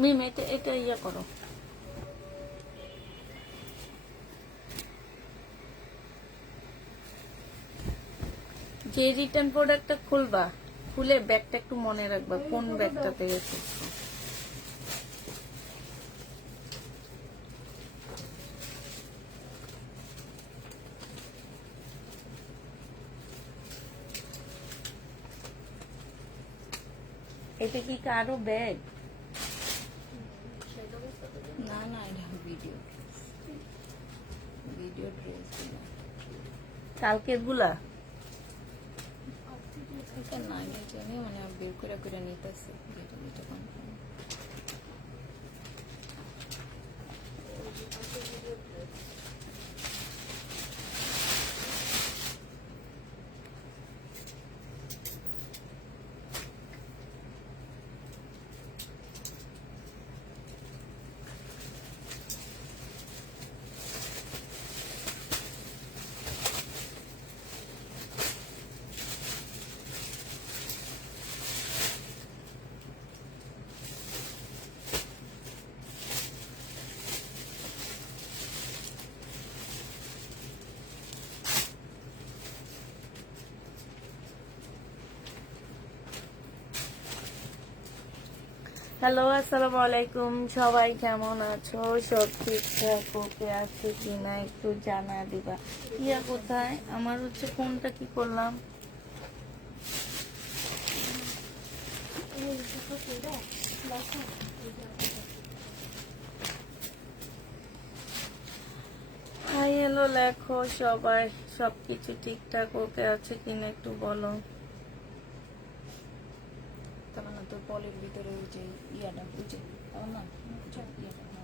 মিম এটা এটা ইয়ে করো। যে রিটার্ন প্রোডাক্টটা খুলবা, খুলে ব্যাগটা একটু মনে রাখবা কোন ব্যাগটাতে গেছে। এটা কি কারো ব্যাগ? না না, এটা ভিডিও ভিডিও ড্রেস কালকের গুলা এটা না, জানি মানে বের করে করে নিতেছে যেটা যেটা কনফার্ম। হ্যালো, আসসালামু আলাইকুম। সবাই কেমন আছো? সব ঠিকঠাক ওকে আছে কিনা একটু জানা দিবা। ইয়া কোথায় আমার হচ্ছে কোনটা কি করলাম? হাই হ্যালো লেখো সবাই, সবকিছু ঠিকঠাক ওকে আছে কিনা একটু বলো। তখন না তোর পলের ভিতরে ওই যে ইয়াটা বুঝে না ইয়াটা না।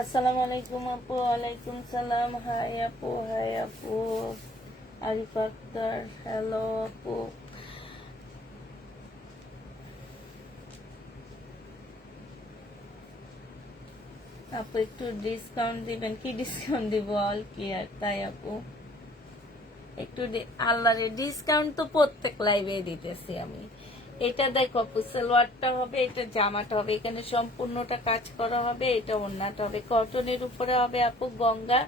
আসসালামু আলাইকুম আপু। ওয়ালাইকুম সালাম। হাই আপু, হাই আপু। আরিফ আক্তার, হ্যালো আপু। আপু একটু ডিসকাউন্ট দিবেন? কি ডিসকাউন্ট দিব? অল ক্লিয়ার তাই আপু একটু আল্লাহরে ডিসকাউন্ট তো প্রত্যেক লাইভে দিতেছি আমি। এটা দেখো আপু, সালোয়ারটা হবে, এটা জামাটা হবে, এখানে সম্পূর্ণটা কাজ করা হবে, এটা ওড়নাটা হবে, কটনের উপরে হবে আপু গঙ্গা।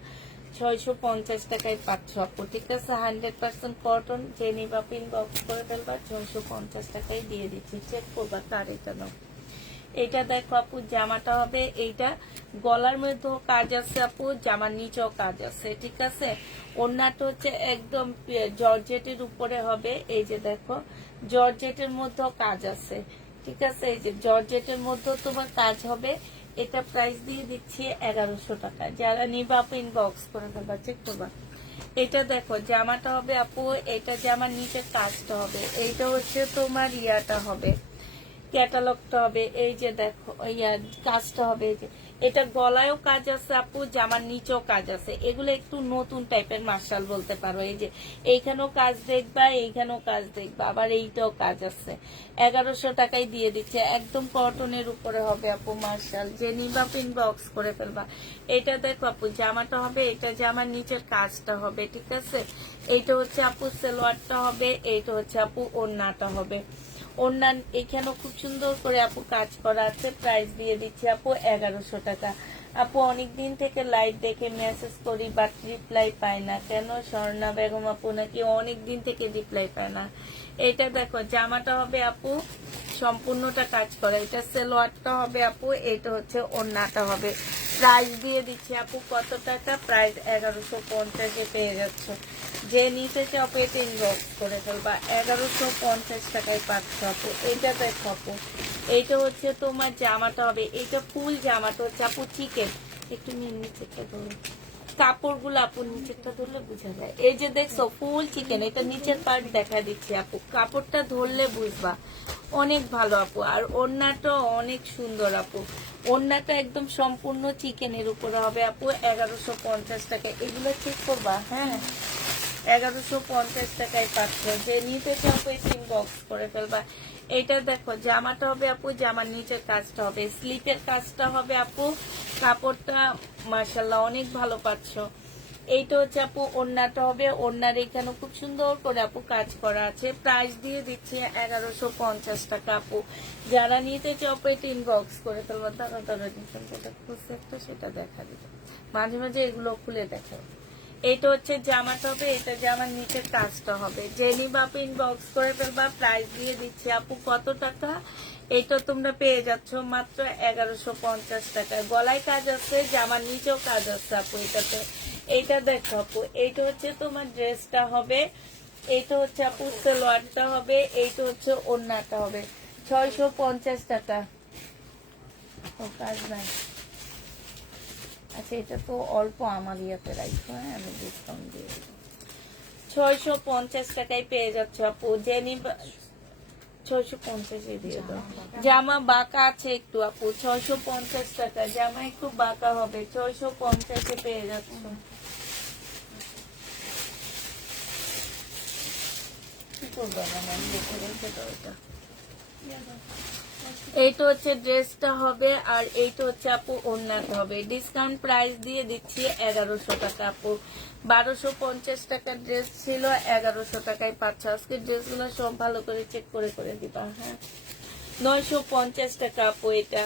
650 টাকায় পাচ্ছ আপু, ঠিক আছে? 100% কটন। যে নিবা পিন বক্স করে ফেলবা, 650 টাকায় দিয়ে দিচ্ছি। চেক করবা তার এটা নাও। এটা দেখো আপু, জামাটা হবে এইটা, গলার মধ্যেও কাজ আছে আপু, জামার নিচেও কাজ আছে, ঠিক আছে? ওড়নাটা হচ্ছে একদম জর্জেটের উপরে হবে, এই যে দেখো জর্জেটের মধ্যেও কাজ আছে, ঠিক আছে? এই যে জর্জেটের মধ্যেও তোমার কাজ হবে। এটা প্রাইস দিয়ে দিচ্ছি 1100 টাকা। যারা নিবা আপু ইনবক্স করে দেবা, চেক করবা। এটা দেখো জামাটা হবে আপু, এটা জামার নিচের কাজটা হবে, এইটা হচ্ছে তোমার ইয়াটা হবে, ক্যাটালগটা হবে, এই যে দেখো কাজটা হবে, এই যে এটা গলায়ও কাজ আছে আপু, জামার নিচেও কাজ আছে। এগুলো একটু নতুন টাইপের মার্শাল বলতে পারো। এই যে এইখানেও কাজ দেখবা, এইখানেও কাজ দেখবা, আবার এইটাও কাজ আছে। 1100 টাকায় দিয়ে দিচ্ছে, একদম কটনের উপরে হবে আপু মার্শাল। যে নিবা পিন বক্স করে ফেলবা। এটা দেখো আপু, জামাটা হবে, এটা জামার নিচের কাজটা হবে, ঠিক আছে? এইটা হচ্ছে আপু সালোয়ারটা হবে, এইটা হচ্ছে আপু ওড়নাটা হবে। অন্যান্য এখানেও খুব সুন্দর করে আপু কাজ করা আছে। প্রাইস দিয়ে দিচ্ছি আপু 1100 টাকা। আপু অনেকদিন থেকে লাইভ দেখে মেসেজ করি বাট রিপ্লাই পাই না কেন? স্বর্ণা বেগম আপু নাকি অনেকদিন থেকে রিপ্লাই পায় না। এটা দেখো জামাটা হবে আপু সম্পূর্ণটা কাজ করা, এটা সালোয়ারটা হবে আপু, এটা হচ্ছে ওড়নাটা হবে। প্রাইস দিয়ে দিচ্ছি আপু কত টাকা? প্রাইস 1150-এ পেয়ে যাচ্ছ। যে নিচে চাপ এটা ইনবক্স করে ফেলবা। 1150 টাকায় পাচ্ছ আপু। এইটা দেখো আপু, এইটা হচ্ছে তোমার জামাটা হবে, এইটা ফুল জামাটা হচ্ছে আপু চিকেন, একটু নিচেরটা ধরো, কাপড়গুলো আপু নিচেরটা ধরলে বোঝা যায়। এই যে দেখছো ফুল চিকেন, এটা নিচের পার্ট দেখা দিচ্ছি আপু, কাপড়টা ধরলে বুঝবা অনেক ভালো আপু। আর ওড়নাটা অনেক সুন্দর আপু, ওড়নাটা একদম সম্পূর্ণ চিকেনের উপরে হবে আপু। 1150 টাকা, এগুলো চেক করবা। হ্যাঁ, 1150 টাকায় পাচ্ছ। যে নিতে চাও ইনবক্স করে ফেলবা। এটা দেখো জামাটা হবে আপু, জামার নিচের কাজটা হবে, স্লিপের কাজটা হবে আপু। কাপড়টা মাশাআল্লাহ অনেক ভালো পাচ্ছ। এইটা হচ্ছে আপু ওড়নাটা হবে, ওড়নার এখানে খুব সুন্দর করে আপু কাজ করা আছে। প্রাইস দিয়ে দিচ্ছি 1150 টাকা আপু। যারা নিতে চাও এটা ইনবক্স করে ফেলবা। তাড়াতাড়ি যেটা খুঁজছে একটা সেটা দেখা দিবে, মাঝে মাঝে এগুলো খুলে দেখো। এটা হচ্ছে জামাটা হবে, এটা জামার নিচের কাজটা হবে। জেনি বাপ ইনবক্স করে ফেলবা। প্রাইস দিয়ে দিচ্ছি আপু কত টাকা, এটা তোমরা পেয়ে যাচ্ছ মাত্র 1150 টাকা। গলায় কাজ আছে, জামার নিচেও কাজ আছে আপু এটাতে। এইটা দেখো আপু, এইটা হচ্ছে তোমার ড্রেসটা হবে, এইটা হচ্ছে আপু সালোয়ারটা হবে, এইটা হচ্ছে ওড়নাটা হবে। 650 টাকা। ও কাজ নাই। আচ্ছা, এটা তো অল্প আমার ইয়াতে রাখবো। হ্যাঁ, আমি ডিসকাউন্ট দিয়ে দেবো। 650 টাকায় পেয়ে যাচ্ছ আপু। জেনি 650 দিয়ে দাও। জামা বাঁকা আছে একটু আপু, 650 টাকা। জামা একটু বাঁকা হবে, 650 পেয়ে যাচ্ছ। কি করবো না ম্যাম, দেখে রেখে দাও এটা। এইটা হচ্ছে ড্রেসটা হবে, আর এইটা হচ্ছে আপু ওড়নাটা হবে। ডিসকাউন্ট প্রাইস দিয়ে দিচ্ছি 1100 টাকা আপু। 1250 টাকার ড্রেস ছিল, 1100 টাকায় পাচ্ছ। আজকে ড্রেসগুলো সব ভালো করে চেক করে করে দিবা। হ্যাঁ, 950 টাকা আপু এটা।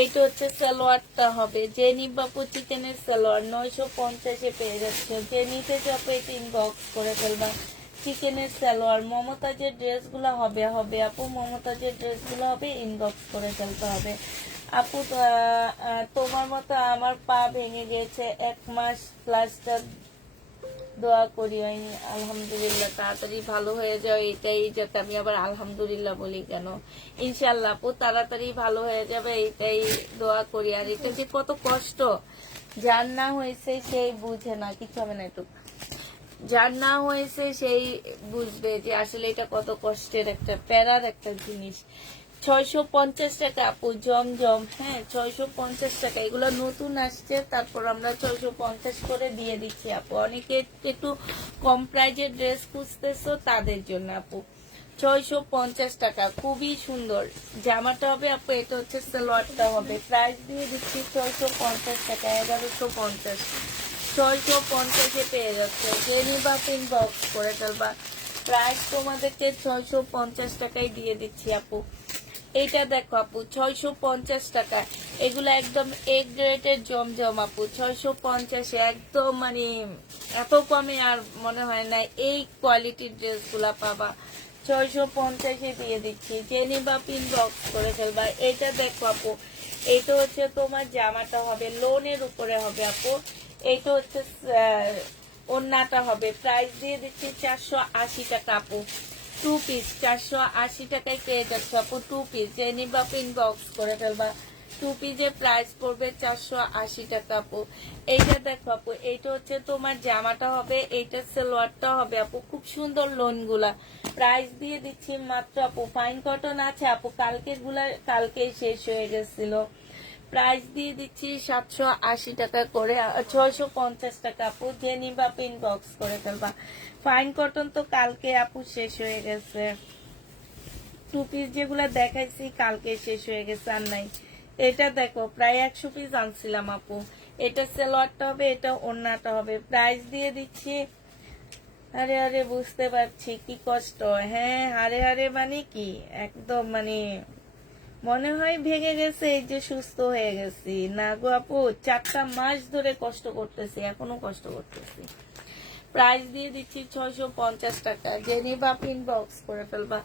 এইটা হচ্ছে সালোয়ারটা হবে, যে নিবা আপু চিকেনের সালোয়ার 950 পেয়ে যাচ্ছে। যে নিতে চাপো এটা ইনবক্স করে ফেলবা। চিকেনের সালোয়ার মমতাজের ড্রেসগুলো হবে হবে আপু, মমতাজের ড্রেসগুলো হবে, ইনবক্স করে ফেলতে হবে আপু। তোমার মতো আমার পা ভেঙে গেছে, 1 মাস প্লাস্টার দোয়া করি হয়নি। আলহামদুলিল্লাহ, তাড়াতাড়ি ভালো হয়ে যাও, এটাই যাতে আমি আবার আলহামদুলিল্লাহ বলি কেন। ইনশাল্লাহ আপু তাড়াতাড়ি ভালো হয়ে যাবে, এটাই দোয়া করি। আর এটা যে কত কষ্ট, যার না হয়েছে সেই বুঝে না, কিছু হবে না, একটু যার না হয়েছে সেই বুঝবে যে আসলে এটা কত কষ্টের একটা প্যারার একটা জিনিস। 650 টাকা আপু জমজম। হ্যাঁ, 650 টাকা। এগুলো নতুন আসছে, তারপর আমরা 650 করে দিয়ে দিচ্ছি আপু। অনেকে একটু কম প্রাইজের ড্রেস খুঁজতেছো তাদের জন্য আপু। 650 টাকা, খুবই সুন্দর জামাটা হবে আপু। এটা হচ্ছে সালোয়ারটা হবে। প্রাইস দিয়ে দিচ্ছি 650 টাকা, 1150। 650 পেয়ে যাচ্ছে। যে নিবা ইনবক্স করে ফেলবা। প্রাইস তোমাদেরকে 650 টাকায় দিয়ে দিচ্ছি আপু। এইটা দেখো আপু, 650 টাকা। এগুলো একদম এ গ্রেডের জমজম আপু, 650 একদম মানে এত কমে আর মনে হয় না এই কোয়ালিটির ড্রেসগুলা পাবা। 650 দিয়ে দিচ্ছি। যে নিবা ইনবক্স করে ফেলবা। এটা দেখো আপু, এইটা হচ্ছে তোমার জামাটা হবে, লোনের উপরে হবে আপু। এইটা হচ্ছে ওড়নাটা হবে। প্রাইস দিয়ে দিচ্ছি 480 টাকা আপু। 2 পিস 480 টাকায় পেয়ে যাচ্ছে আপু। 2 পিস যে নিবা ইনবক্স করে ফেলবা। 2 পিসের প্রাইস পড়বে 480 টাকা আপু। এইটা দেখো আপু, এইটা হচ্ছে তোমার জামাটা হবে, এইটা সালোয়ারটা হবে আপু। খুব সুন্দর লোন গুলা। প্রাইস দিয়ে দিচ্ছি মাত্র আপু, ফাইন কটন আছে আপু, কালকের গুলা কালকেই শেষ হয়ে গেছিল। প্রাইস দিয়ে দিচ্ছি 780 টাকা করে, 650 টাকা আপু। যে নিবা ইনবক্স করে ফেলবা। ফাইন কটন তো কালকে আপু শেষ হয়ে গেছে। 2 পিস যেগুলা দেখাইছি কালকে শেষ হয়ে গেছে, আর নাই। এটা দেখো, প্রায় 100 পিস আনছিলাম আপু। এটা সালোয়ারটা হবে, এটা ওড়নাটা হবে। প্রাইস দিয়ে দিচ্ছি, আরে আরে বুঝতে পারছি কি কষ্ট। হ্যাঁ, হারে হারে মানে কি একদম মানে মনে হয় ভেঙে গেছে, এই যে সুস্থ হয়ে গেছি না গো আপু। 4টা মাস ধরে কষ্ট করতেছি, এখনো কষ্ট করতেছি। প্রাইস দিয়ে দিচ্ছি 650 টাকা। যে নিবা ইনবক্স করে ফেলবা।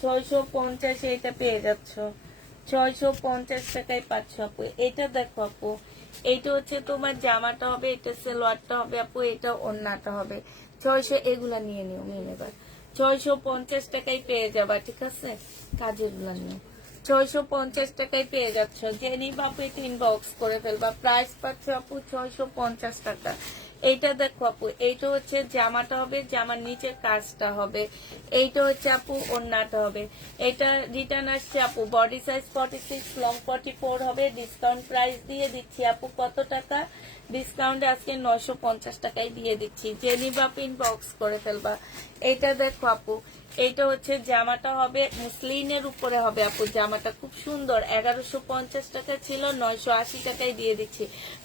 650 এটা পেয়ে যাচ্ছ। 650 টাকায় পাচ্ছ আপু। এটা দেখো আপু, এইটা হচ্ছে তোমার জামাটা হবে, এটা সালোয়ারটা হবে আপু, এটা ওড়নাটা হবে। 600 এগুলা নিয়ে নিও, নিয়ে নেবা। 650 টাকায় পেয়ে যাবা, ঠিক আছে। কাজের গুলা নিও। 650 টাকায় পেয়ে যাচ্ছ। জেনি বাপু এটা ইনবক্স করে ফেলবা। প্রাইস পাচ্ছ আপু 650 টাকা। এইটা দেখো আপু, এইটা হচ্ছে জামাটা হবে, জামার নিচের কাজটা হবে। এইটা হচ্ছে আপু ওড়নাটা হবে। এটা রিটার্ন আসছে আপু, বডি সাইজ 46, লং 44 হবে। ডিসকাউন্ট প্রাইস দিয়ে দিচ্ছি আপু কত টাকা? ডিসকাউন্টে আজকে 950 টাকায় দিয়ে দিচ্ছি। জেনি বাপু ইনবক্স করে ফেলবা। এইটা দেখো আপু, এইটা হচ্ছে জামাটা হবে মুসলিনের উপরে হবে আপু। জামাটা খুব সুন্দর, 1150 টাকা ছিল, 980 টাকায় দিয়ে দিচ্ছি।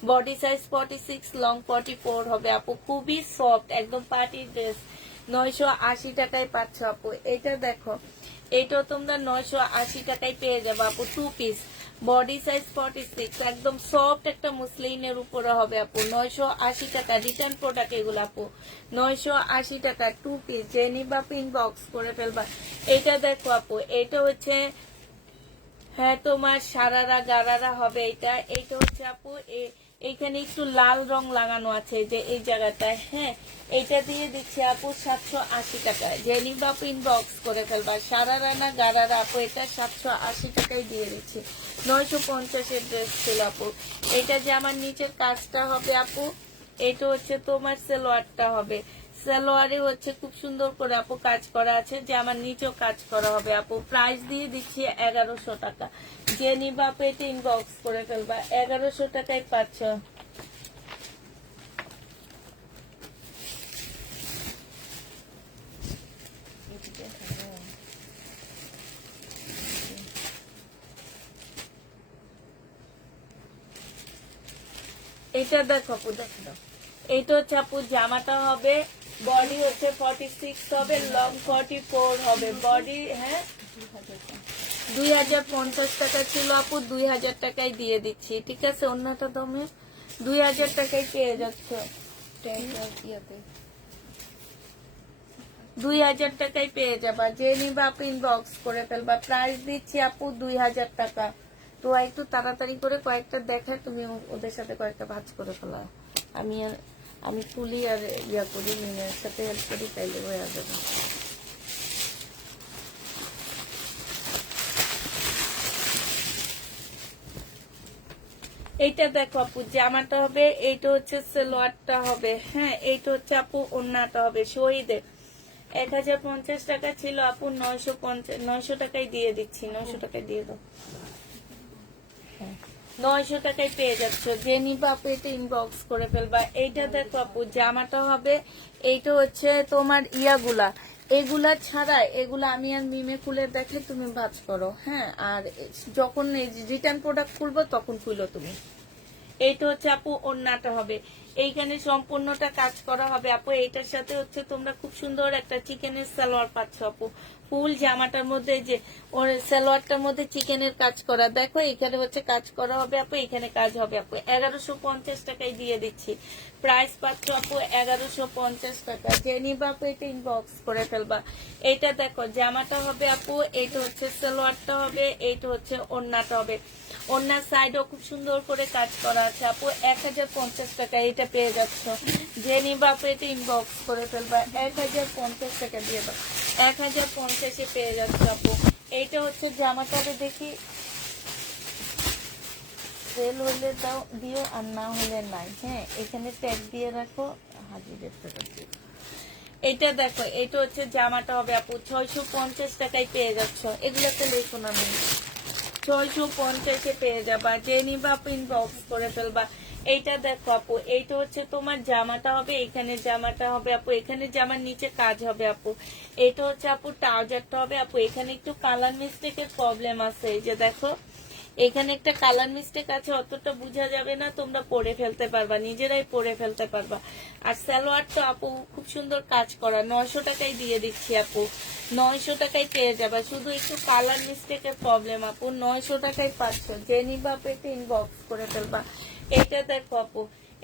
বডি সাইজ 46, লং 44 হবে আপু। খুবই সফট, একদম পার্টি ড্রেস। 980 টাকায় পাচ্ছ আপু। এটা দেখো, এটাও তোমরা 980 টাকায় পেয়ে যাবে আপু। 2 পিস, বডি সাইজ 46, একদম সফট একটা মুসলিনের উপরে হবে আপু। 980 টাকা রিটার্ন প্রোডাক্ট এগুলো আপু। 980 টাকা 2 পিস। জেনি বাপু ইনবক্স করে ফেলবা। এটা দেখো আপু, এটা হচ্ছে হ্যাঁ তোমার সারারা গারারা হবে। এইটা হচ্ছে আপু এইখানে একটু লাল রং লাগানো আছে যে এই জায়গাটায়। হ্যাঁ, এইটা দিয়ে দিচ্ছি আপু 780 টাকা। জেনি বাপু ইনবক্স করে ফেলবা। সারারা না গারারা আপু, এটা 780 টাকায় দিয়ে দিচ্ছি। 950 ড্রেস ছিল আপু। এটা যে আমার নিচের কাজটা হবে আপু। এটা হচ্ছে তোমার সালোয়ারটা হবে। সালোয়ারে হচ্ছে খুব সুন্দর করে আপু কাজ করা আছে, যে আমার নিচেও কাজ করা হবে আপু। প্রাইস দিয়ে দিচ্ছি 1100 টাকা। যে নিবা আপু এটা ইনবক্স করে ফেলবা। 1100 টাকায় পাচ্ছ। এটা দেখো আপু, দেখো এইটা হচ্ছে আপু জামাটা হবে। বডি হচ্ছে 46 হবে, লং 44 হবে। বডি হ্যাঁ 2050 টাকা ছিল আপু, 2000 টাকায় দিয়ে দিচ্ছি। ঠিক আছে, অন্যটা দমে 2000 টাকায় পেয়ে যাচ্ছ। 2000 টাকায় পেয়ে যাবা। যে নিবা আপু ইনবক্স করে ফেলবা। প্রাইস দিচ্ছি আপু 2000 টাকা। তো একটু তাড়াতাড়ি করে কয়েকটা দেখায়, তুমি ওদের সাথে কয়েকটা ভাঁজ করে ফেলা। আমি তুলি আর ইয়া করি, মিনের সাথে হেল্প করি, তাইলে হয়ে যাবে। এইটা দেখো আপু, জামাটা হবে, এইটা হচ্ছে সালোয়ারটা হবে। হ্যাঁ, এইটা হচ্ছে আপু ওড়নাটা হবে। শহীদের 1050 টাকা ছিল আপু, 900 টাকায় দিয়ে দিচ্ছি। 900 টাকায় দিয়ে দাও। 900 টাকায় পেয়ে যাচ্ছ। যে নিবা আপু এটা ইনবক্স করে ফেলবা। এইটা দেখো আপু, জামাটা হবে, এইটা হচ্ছে তোমার ইয়াগুলা, এগুলা ছাড়া এগুলা আমি আর মিমে খুলে দেখে তুমি ভাঁজ করো। হ্যাঁ, আর যখন রিটার্ন প্রোডাক্ট খুলবো তখন খুলো তুমি। এইটা হচ্ছে আপু ওড়নাটা হবে। এইখানে সম্পূর্ণটা কাজ করা হবে আপু। এইটার সাথে হচ্ছে তোমরা খুব সুন্দর একটা চিকেনের সালোয়ার পাচ্ছ আপু। ফুল জামাটার মধ্যে যে ওর সালোয়ারটার মধ্যে চিকেনের কাজ করা, দেখো এখানে হচ্ছে কাজ করা হবে আপু, এখানে কাজ হবে আপু। 1150 টাকায় দিয়ে দিচ্ছি। প্রাইস পাচ্ছ আপু 1150 টাকা। যে নিবা আপু এটা ইনবক্স করে ফেলবা। এইটা দেখো জামাটা হবে আপু, এইটা হচ্ছে সালোয়ারটা হবে, এইটা হচ্ছে ওড়নাটা হবে। ওড়নার সাইডও খুব সুন্দর করে কাজ করা আছে আপু। 1050 টাকা এটা পেয়ে যাচ্ছ। যে নিবা আপু এটা ইনবক্স করে ফেলবা। 1050 টাকা দিয়ে দাও। 1050-এ পেয়ে যাচ্ছ আপু। এইটা হচ্ছে জামাটা হবে, দেখি সেল হলে দাও দিও, আর না হলে নাই। হ্যাঁ, এখানে ট্যাগ দিয়ে রাখো, হাজিরের টাকা দিও। এটা দেখো, এটা হচ্ছে জামাটা হবে আপু, 650 টাকায় পেয়ে যাচ্ছ। এগুলোতে লিখুন আমি 650-এ পেয়ে যাবা। যে নিবা আপু ইনবক্স করে ফেলবা। এইটা দেখো আপু, এইটা হচ্ছে তোমার জামাটা হবে, এখানে জামাটা হবে আপু, এখানে জামার নিচে কাজ হবে আপু। এটা হচ্ছে আপু ট্রাউজারটা হবে আপু। এখানে একটু কালার মিস্টেকের প্রবলেম আছে, এই যে দেখো এখানে একটা কালার মিস্টেক আছে, অতটা বোঝা যাবে না, তোমরা পরে ফেলতে পারবা, নিজেরাই পরে ফেলতে পারবা। আর সালোয়ারটা আপু খুব সুন্দর কাজ করা, 900 টাকায় দিয়ে দিচ্ছি আপু। 900 টাকায় পেয়ে যাবা। শুধু একটু কালার মিস্টেকের প্রবলেম আপু, 900 টাকায় পাচ্ছ। যে নিবা আপু এটা ইনবক্স করে ফেলবা। এটা দেখো আপু,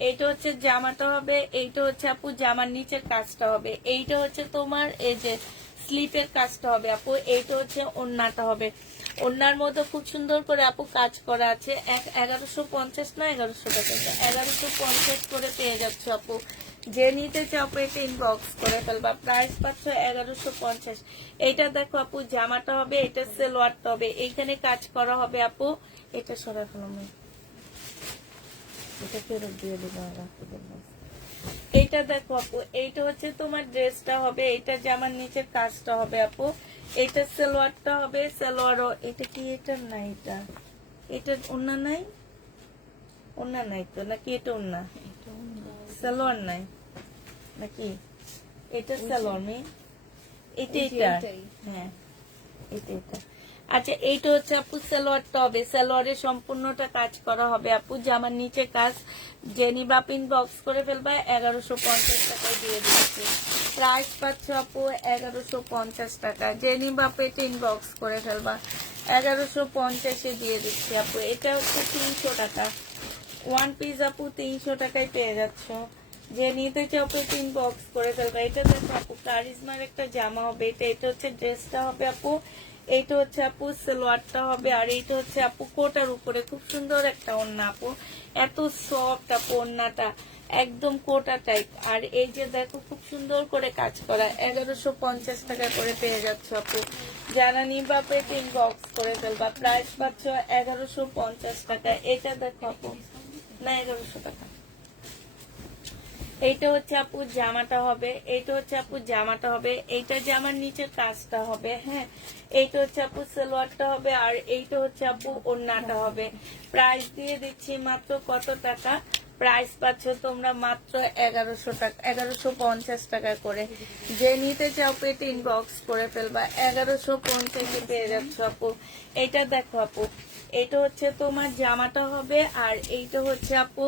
এইটা হচ্ছে জামাটা হবে, এইটা হচ্ছে আপু জামার নিচের কাজটা হবে, এইটা হচ্ছে তোমার এই যে স্লিপের কাজটা হবে আপু, এইটা হচ্ছে ওড়নাটা হবে। ওড়নার মধ্যে খুব সুন্দর করে আপু কাজ করা আছে। 1150 না 1100 টাকা, 1150 করে পেয়ে যাচ্ছে আপু। যে নিতে চাও আপু এটা ইনবক্স করে ফেলবা। প্রাইস পাচ্ছ 1150। এইটা দেখো আপু জামাটা হবে, এটা সালোয়ারটা হবে, এইখানে কাজ করা হবে আপু। এটা সরা ফেলাম, এটা ফেরত দিয়ে দেবো। এইটা দেখো আপু, এইটা হচ্ছে তোমার ড্রেসটা হবে, এইটা জামার নিচের কাজটা হবে আপু। এইটা সালোয়ারটা হবে, সালোয়ারও এটা কি এটা নাই, এটা ওন্না নাই, ওন্না নাই তো নাকি? এটা ওন্না, সালোয়ার নাই নাকি? এটা সালোয়ার মেয়ে, এটা এটা, হ্যাঁ এটা এটা। আচ্ছা এইটা হচ্ছে আপু সালোয়ারটা হবে, সালোয়ারের সম্পূর্ণটা কাজ করা হবে আপু। জামার নিচে কাজ, জেনি বাপিন বক্স করে ফেলবা। 1150 টাকায় দিয়ে দিচ্ছি। প্রাইস পাচ্ছ আপু 1150 টাকা। জেনি বাপে ইনবক্স করে ফেলবা। 1150-এ দিয়ে দিচ্ছি আপু। এটা হচ্ছে 300 টাকা ওয়ান পিস আপু, 300 টাকায় পেয়ে যাচ্ছ। যে নিতে চাও পেটিং বক্স করে ফেলবা। এটা দেখো আপু কারিজমার একটা জামা হবে, এটা হচ্ছে ড্রেসটা হবে আপু। এইটা হচ্ছে আপু সালোয়ারটা হবে, আর এইটা হচ্ছে আপু কোটার উপরে খুব সুন্দর একটা ওড়না আপু, এত সফট আপু ওড়নাটা, একদম কোটা টাইপ। আর এই যে দেখো খুব সুন্দর করে কাজ করা, 1150 টাকা করে পেয়ে যাচ্ছ আপু। যারা নিবা পেটিং বক্স করে ফেলবা। প্রাইস পাচ্ছ 1150 টাকা। এটা দেখো আপু, না 1100 টাকা। এইটা হচ্ছে আপু জামাটা হবে, এইটা হচ্ছে আপু জামাটা হবে, এইটা জামার নিচের কাজটা হবে, হ্যাঁ। এইটা হচ্ছে আপু সালোয়ারটা হবে, আর এইটা হচ্ছে আপু ওড়নাটা হবে। প্রাইস দিয়ে দিচ্ছি মাত্র কত টাকা? প্রাইস পাচ্ছ তোমরা মাত্র 1100 টাকা, 1150 টাকা করে। যে নিতে চাও পেটে ইনবক্স করে ফেলবা। 1150-এ পেয়ে যাচ্ছ আপু। এইটা দেখো আপু, এটা হচ্ছে তোমার জামাটা হবে, আর এইটা হচ্ছে আপু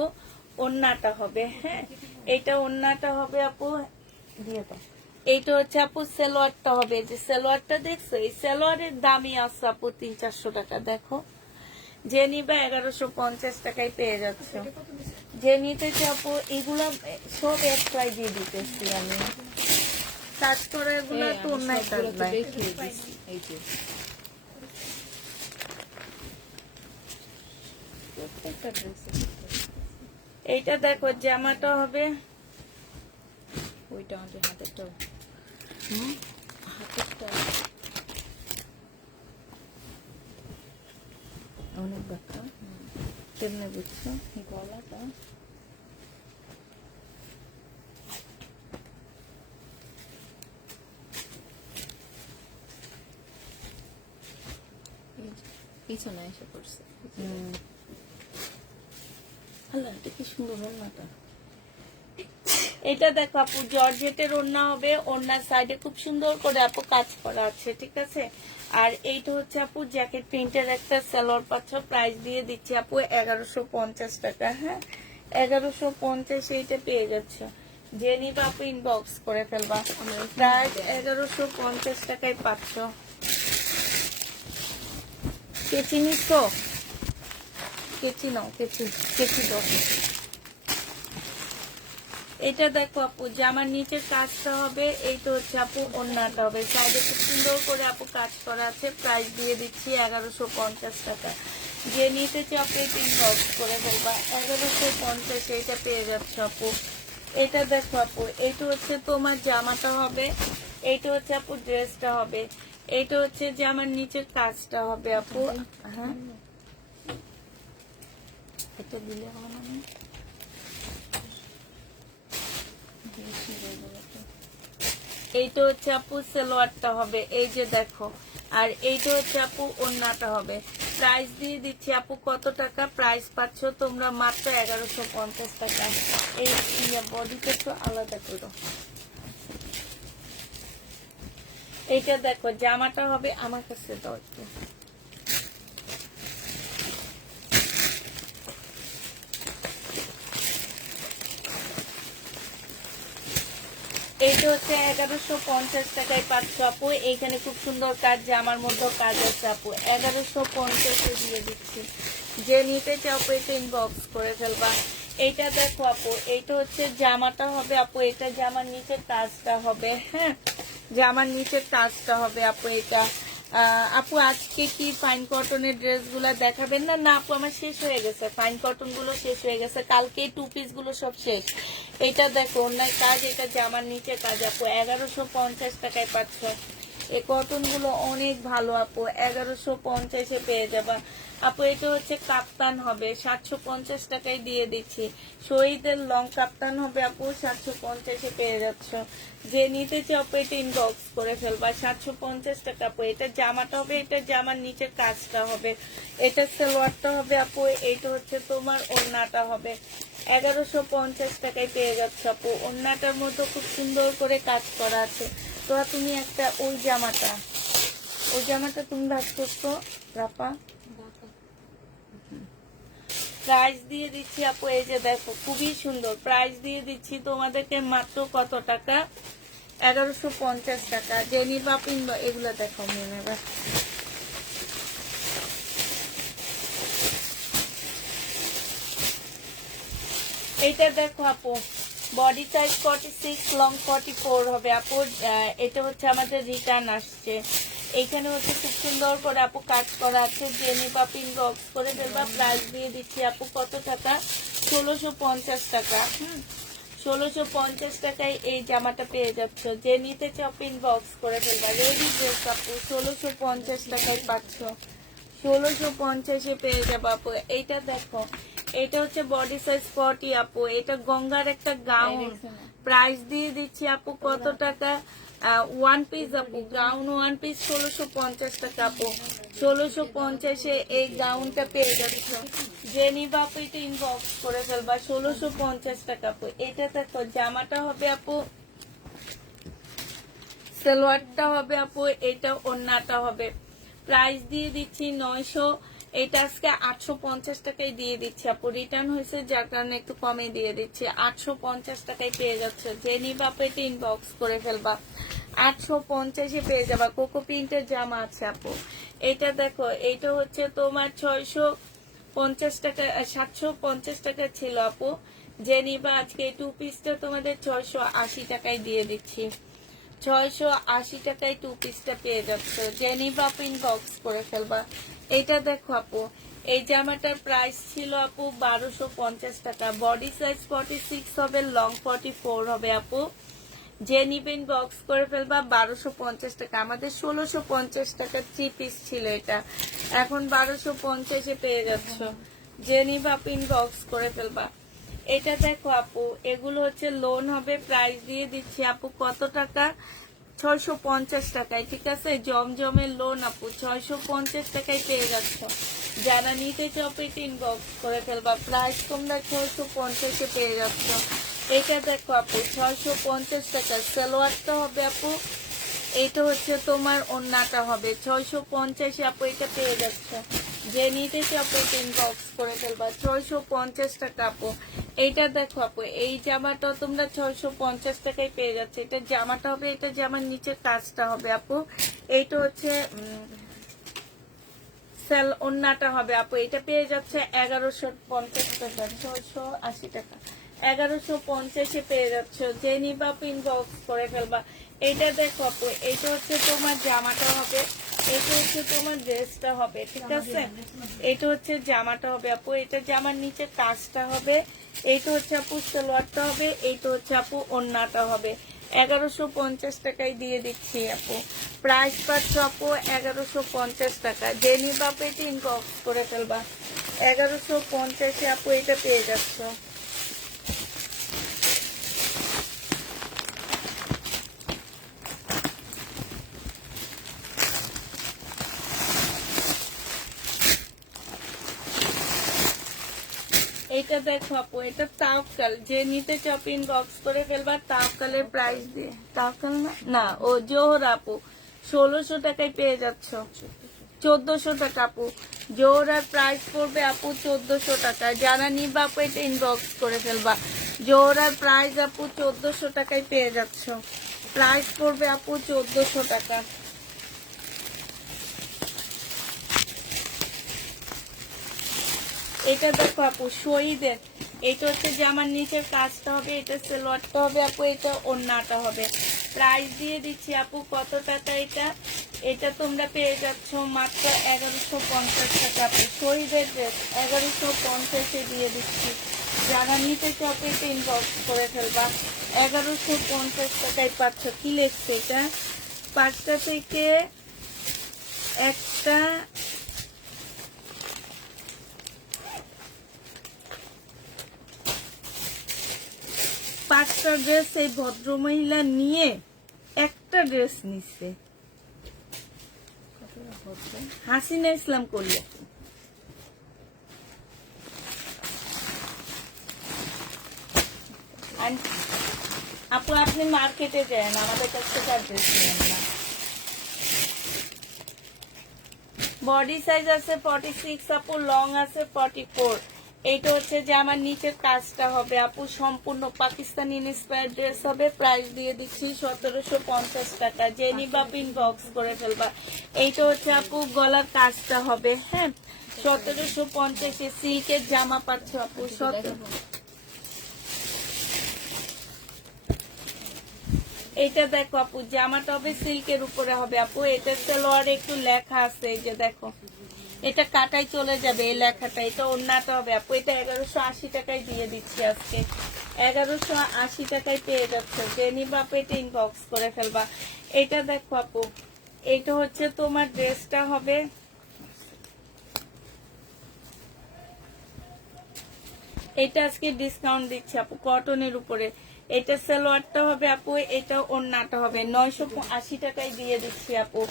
ওড়নাটা হবে, হ্যাঁ। এইটা ওড়নাটা হবে আপু, দিয়ে দাও। এইটা হচ্ছে আপু সালোয়ারটা হবে, যে সালোয়ারটা দেখছো, এই সালোয়ারের দামই আছে আপু 300-400 টাকা। দেখো যে নিবে 1150 টাকায় পেয়ে যাচ্ছ। যে নিতে চাও আপু, এগুলা সব একটাই দিয়ে দিতেছি আমি, কাজ করে এগুলো তো অন্যায় কাজ নাই। এইটা দেখো জামাটা হবে, ওইটা আমাদের হাতেরটা, হাতেরটা অনেক বাঁকা, কেমনে বুঝছো? গলাটা পিছনে এসে পড়ছে। আল্লাহ, এটা কি সুন্দর ওড়নাটা। এটা দেখো আপু জর্জেটের ওড়না হবে, ওড়নার সাইডে খুব সুন্দর করে আপু কাজ করা আছে, ঠিক আছে। আর এইটা হচ্ছে আপু জ্যাকেট প্রিন্টের একটা সালোয়ার পাচ্ছ। প্রাইস দিয়ে দিচ্ছি আপু 1150 টাকা, হ্যাঁ। 1150 এইটা পেয়ে যাচ্ছে। যে নিবা আপু ইনবক্স করে ফেলবা। প্রাইস 1150 টাকায় পাচ্ছ। কেচি নিচ্ছ, কেচি নাও, কেচি কেচি দাও। এটা দেখো আপু জামার নিচের কাজটা হবে, এইটা হচ্ছে আপু ওড়নাটা হবে, সাইডে খুব সুন্দর করে আপু কাজ করা আছে। প্রাইস দিয়ে দিচ্ছি 1150 টাকা। যে নিতে চাও আপু ইনবক্স করে ফেলবা। 1150 এইটা পেয়ে যাচ্ছে আপু। এটা দেখো আপু, এইটা হচ্ছে তোমার জামাটা হবে, এইটা হচ্ছে আপু ড্রেসটা হবে, এইটা হচ্ছে জামার নিচের কাজটা হবে আপু, হ্যাঁ। এটা দিলে হবে না? এইটা হচ্ছে আপু সালোয়ারটা হবে, এই যে দেখো। আর এইটা হচ্ছে আপু ওড়নাটা হবে। প্রাইস দিয়ে দিচ্ছি আপু কত টাকা? প্রাইস পাচ্ছ তোমরা মাত্র 1150 টাকা। এই বডিটা একটু আলাদা করো। এইটা দেখো জামাটা হবে, আমার কাছে দাও একটু। এইটা হচ্ছে 1150 টাকায় পাচ্ছ আপু। এইখানে খুব সুন্দর কাজ, জামার মধ্যে কাজ আছে আপু। 1150-এ দিয়ে দিচ্ছি। যে নিতে চাও এটা ইনবক্স করে ফেলবা। এইটা দেখো আপু, এইটা হচ্ছে জামাটা হবে আপু, এটা জামার নিচের কাজটা হবে, হ্যাঁ। জামার নিচের কাজটা হবে আপু এটা। আপু আজকে কি ফাইন কটনের ড্রেসগুলো দেখাবেন না? না আপু, আমার শেষ হয়ে গেছে, ফাইন কটন গুলো শেষ হয়ে গেছে, কালকে টু পিস গুলো সব শেষ। এটা দেখো অন্যায় কাজ, এটা জামার নিচে কাজ আপু, 1150 টাকায় পাচ্ছ। এই কটন গুলো অনেক ভালো আপু, 1150-এ পেয়ে যাবা আপু। এটা হচ্ছে কাপ্তান হবে, 750 টাকায় দিয়ে দিচ্ছি। শহীদের লং কাপ্তান হবে আপু, 750-এ পেয়ে যাচ্ছ। যে নিতে চাও আপু এটা ইনবক্স করে ফেলবা, 750 টাকা আপু। এটা জামাটা হবে, এটা জামার নিচের কাজটা হবে, এটা সালোয়ারটা হবে আপু, এইটা হচ্ছে তোমার ওড়নাটা হবে। 1150 টাকায় পেয়ে যাচ্ছ আপু। ওড়নাটার মধ্যে খুব সুন্দর করে কাজ করা আছে। তো তুমি একটা ওই জামাটা তুমি ভাগ করছো রাপা, প্রাইস দিয়ে দিচ্ছি আপু। এই যে দেখো খুবই সুন্দর, প্রাইস দিয়ে দিচ্ছি তোমাদেরকে মাত্র কত টাকা? 1150 টাকা। জেনি বাপিন এগুলো দেখো মনে রাখ। এইটা দেখো আপু, বডি সাইজ 46, লং 44 হবে আপু। এটা হচ্ছে আমাদের রিটার্ন আসছে। এইখানে হচ্ছে খুব সুন্দর করে আপু কাজ করা আছে, জেনি পাপিং বক্স করে ফেলবা। প্রাইস দিয়ে দিচ্ছি আপু কত টাকা? 1650 টাকা। 1650 টাকায় এই জামাটা পেয়ে যাচ্ছ। যে নিতে চপিং বক্স করে ফেলবা। রেডি ড্রেস আপু, 1650 টাকায় পাচ্ছ। 1650-এ পেয়ে যাবো আপু। এইটা দেখো, এটা হচ্ছে বডি সাইজ 40 আপু। এটা গঙ্গার একটা গাউন, প্রাইস দিয়ে দিচ্ছি আপু কত টাকা? ওয়ান পিস আপু, গাউন ওয়ান পিস 1650 টাকা আপু। 1650-এ এই গাউনটা পেয়ে যাচ্ছ। জেনি বাপু এটা ইনবক্স করে ফেলবা, 1650 টাকা আপু। এটা দেখো জামাটা হবে আপু, সালোয়ারটা হবে আপু, এটা ওড়নাটা হবে। প্রাইস দিয়ে দিচ্ছি 900। এটা আজকে 850 টাকায় দিয়ে দিচ্ছি আপু। রিটার্ন হয়েছে যার কারণে একটু কমে দিয়ে দিচ্ছি। 850 টাকায় পেয়ে যাচ্ছে। জেনি বাপু এটা ইনবক্স করে ফেলবা, 850-এ পেয়ে যাবা। কোকো প্রিন্টের জামা আছে আপু। এটা দেখো, এইটা হচ্ছে তোমার 650 টাকা, 750 টাকা ছিল আপু। জেনিবা আজকে এই টু পিসটা তোমাদের 680 টাকায় দিয়ে দিচ্ছি। 680 টাকায় টু পিসটা পেয়ে যাচ্ছে। জেনিবা পিন বক্স করে ফেলবা। এটা দেখো আপু, এই জামাটার প্রাইস ছিল আপু 1250 টাকা। বডি সাইজ 46 হবে, লং 44 হবে আপু। যে নিবেন বক্স করে ফেলবা, 1250 টাকা। আমাদের 1650 টাকা 3 পিস ছিল এটা, এখন 1250-এ পেয়ে যাচ্ছ। যে নিবা পিন বক্স করে ফেলবা। এটা দেখো আপু, এগুলো হচ্ছে লোন হবে। প্রাইস দিয়ে দিচ্ছি আপু কত টাকা? 650 টাকায়, ঠিক আছে। জমজমের লোন আপু, 650 টাকায় পেয়ে যাচ্ছ। যারা নিতে চপেট ইনবক্স করে ফেলবা। প্রাইস তোমরা 650-এ পেয়ে যাচ্ছ। এটা দেখো আপু, 650 টাকা। সালোয়ারটা হবে আপু, এটা হচ্ছে তোমার ওড়নাটা হবে। 650-এ আপু এটা পেয়ে যাচ্ছ। যে নিতে চপেট ইনবক্স করে ফেলবা, 650 টাকা আপু। এইটা দেখো আপু, এই জামাটা তোমরা 650 টাকায় পেয়ে যাচ্ছে। এটা জামাটা হবে, এটা জামার নিচের কাজটা হবে আপু। এইটা হচ্ছে সেল ওন্নাটা হবে আপু। এটা পেয়ে যাচ্ছে 1150 টাকা, 680 টাকা। 1150-এ পেয়ে যাচ্ছে। যে নিবা পিন বক্স করে ফেলবা। এটা দেখো আপু, এটা হচ্ছে তোমার জামাটা হবে, এটা হচ্ছে তোমার ড্রেসটা হবে, ঠিক আছে। এটা হচ্ছে জামাটা হবে আপু, এটা জামার নিচে কাজটা হবে। এইটা হচ্ছে আপু সালোয়ারটা হবে, এইটা হচ্ছে আপু ওন্নাটা হবে। 1150 টাকায় দিয়ে দিচ্ছি আপু। প্রাইস পাচ্ছ আপু 1150 টাকা। যে নিবা পেটি ইনবক্স করে ফেলবা। 1150-এ আপু এটা পেয়ে যাচ্ছ। এটা দেখো আপু, এটা তাওকাল। যে নিতে চপিং বক্স করে ফেলবা। তাওকালের প্রাইস দিয়ে, তাওকাল না না ও জোহর আপু, 1600 টাকায় পেয়ে যাচ্ছ। 1400 টাকা আপু। জোহরার প্রাইস পড়বে আপু 1400 টাকা। যারা নিবা আপু এটা ইনবক্স করে ফেলবা। জোহরার প্রাইস আপু 1400 টাকায় পেয়ে যাচ্ছ। প্রাইস পড়বে আপু 1400 টাকা। এটা দেখো আপু, শহীদের। এটা হচ্ছে জামার নিচের কাজটা হবে, এটা সালোয়ারটা হবে আপু, এটা ওড়নাটা হবে। প্রাইস দিয়ে দিচ্ছি আপু কত টাকা? এটা এটা তোমরা পেয়ে যাচ্ছ মাত্র 1150 টাকা। শহীদের ড্রেস 1150-এ দিয়ে দিচ্ছি। যারা নিতে চাও পেতে ইনবক্স করে ফেলবা। 1150 টাকায় পাচ্ছ। কি লেখছে এটা? 5টা থেকে একটা পাঁচটা ড্রেস এই ভদ্রমহিলা নিয়ে একটা ড্রেস নিচ্ছে। হাসিনা ইসলাম করলে আপু আপনি মার্কেটে যান, আমাদের কাছ থেকে আর ড্রেস নেন না। বডি সাইজ আছে 46 আপু, লং আছে 44। এইটা হচ্ছে যে আমার নিচের কাজটা হবে আপু সম্পূর্ণ পাকিস্তানি ইন্সপায়ার্ড ড্রেস হবে। প্রাইস দিয়ে দিচ্ছি 1750 টাকা। যে নিবা ইনবক্স করে ফেলবা। এইটা হচ্ছে আপু গলার কাজটা হবে, হ্যাঁ 1750-এ সিল্কের জামা পাচ্ছ আপু। এইটা দেখো আপু জামাটা হবে সিল্কের উপরে হবে আপু। এটা সালোয়ার একটু লেখা আছে, এই যে দেখো এটা কাটাই চলে যাবে এই লেখাটা। এটা ওড়নাটা হবে আপু। এটা 1180 টাকায় দিয়ে দিচ্ছি আজকে। 1180 টাকায় পেয়ে যাচ্ছে। যে নিবা আপু এটা ইনবক্স করে ফেলবা। এটা দেখো আপু, এটা হচ্ছে তোমার ড্রেসটা হবে, এটা আজকে ডিসকাউন্ট দিচ্ছি আপু কটনের উপরে। এটা সালোয়ারটা হবে আপু, এটা ওড়নাটা হবে। 980 টাকায় দিয়ে দিচ্ছি আপু।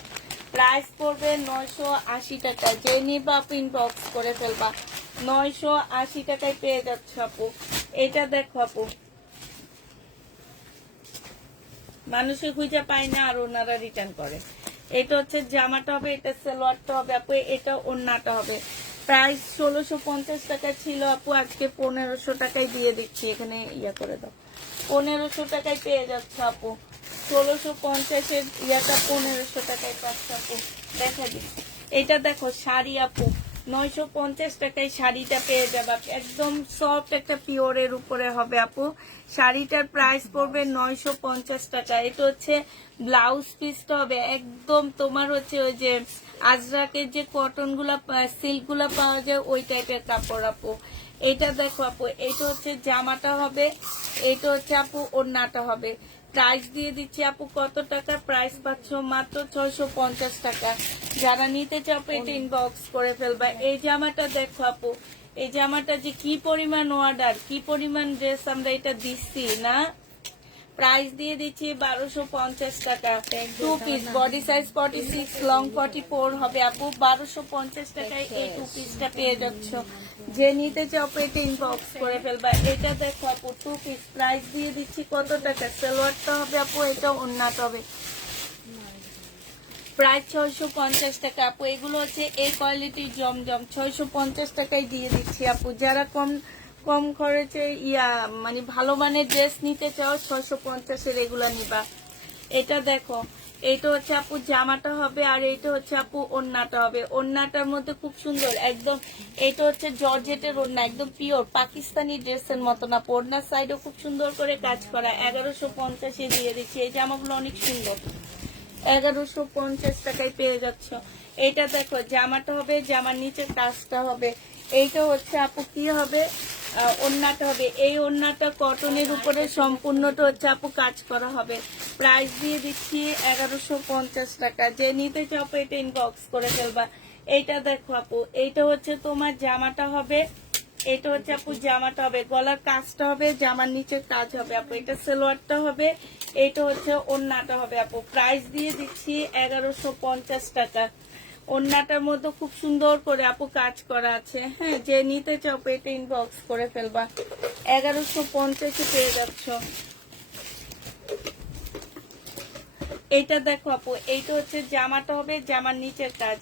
প্রাইস পড়বে 980 টাকা। যে নিবা আপু ইনবক্স করে ফেলবা। 980 টাকায় পেয়ে যাচ্ছ আপু। এটা দেখো আপু, মানুষে খুঁজে পায় না আর ওনারা রিটার্ন করে। এটা হচ্ছে জামাটা হবে, এটা সালোয়ারটা হবে আপু, এটা ওড়নাটা হবে। প্রাইস 1650 টাকা ছিল আপু, আজকে 1500 টাকায় দিয়ে দিচ্ছি। এখানে ইয়া করে দাও, 1500 টাকায় পেয়ে যাচ্ছে আপু। 1650-এর ইয়াটা 1500 টাকায় পাচ্ছে আপু। দেখা দিচ্ছি। এটা দেখো শাড়ি আপু, 950 টাকায় শাড়িটা পেয়ে যাবে। একদম সফট একটা পিওরের উপরে হবে আপু। শাড়িটার প্রাইস পড়বে 950 টাকা। এটা হচ্ছে ব্লাউজ পিসটা হবে একদম তোমার হচ্ছে ওই যে আজরাকের যে কটন গুলা সিল্ক গুলা পাওয়া যায় ওই টাইপের কাপড় আপু। এটা দেখো আপু, এটা হচ্ছে জামাটা হবে, এটা হচ্ছে আপু ওড়নাটা হবে। প্রাইস দিয়ে দিচ্ছি আপু কত টাকা? প্রাইস পাচ্ছ মাত্র 650 টাকা। যারা নিতে চাও এটা ইনবক্স করে ফেলবা। এই জামাটা দেখো আপু, এই জামাটা যে কি পরিমাণ অর্ডার, কি পরিমাণ ড্রেস আমরা এটা দিচ্ছি না। প্রাইস দিয়ে দিচ্ছি 1250 টাকা। 2 পিস, বডি সাইজ 46, লং 44 হবে আপু। 1250 টাকায় এই 2 পিসটা পেয়ে যাচ্ছ। যে নিতে চাও এটা ইনবক্স করে ফেলবা। এটা দেখো আপু 2 পিস, প্রাইস দিয়ে দিচ্ছি কত টাকা? সালোয়ারটা হবে আপু, এটা ওড়নাটা হবে। প্রায় 650 টাকা আপু। এগুলো হচ্ছে এই কোয়ালিটির জমজম, 650 টাকায় দিয়ে দিচ্ছি আপু। যারা কম কম খরচে মানে ভালো মানের ড্রেস নিতে চাও 650-এর এগুলা নিবা। এটা দেখো, এইটা হচ্ছে আপু জামাটা হবে, আর এইটা হচ্ছে আপু ওড়নাটা হবে। ওড়নাটার মধ্যে খুব সুন্দর একদম, এটা হচ্ছে জর্জেটের ওড়না, একদম পিওর পাকিস্তানি ড্রেসের মতো না। ওড়নার সাইডও খুব সুন্দর করে কাজ করা। 1150-এ দিয়ে দিচ্ছি। এই জামাগুলো অনেক সুন্দর। 1150 টাকায় পেয়ে যাচ্ছ। এইটা দেখো জামাটা হবে, জামার নিচের কাজটা হবে। এইটা হচ্ছে আপু কি হবে? ওড়নাটা হবে। এই ওড়নাটা কটনের উপরে সম্পূর্ণটা হচ্ছে আপু কাজ করা হবে। প্রাইস দিয়ে দিচ্ছি 1150 টাকা। যে নিতে চাও এটা ইনবক্স করে ফেলবা। এইটা দেখো আপু, এইটা হচ্ছে তোমার জামাটা হবে, এটা হচ্ছে আপু জামাটা হবে, গলার কাজটা হবে, জামার নিচের কাজ হবে আপু। এটা সালোয়ারটা হবে, এটা হচ্ছে ওড়নাটা হবে আপু। প্রাইস দিয়ে দিচ্ছি 1150 টাকা। ওড়নাটার মধ্যে খুব সুন্দর করে আপু কাজ করা আছে, হ্যাঁ যে নিতে চাও এটা ইনবক্স করে ফেলবা। 1150-এ পেয়ে যাচ্ছ। এইটা দেখো আপু, এইটা হচ্ছে জামাটা হবে, জামার নিচের কাজ।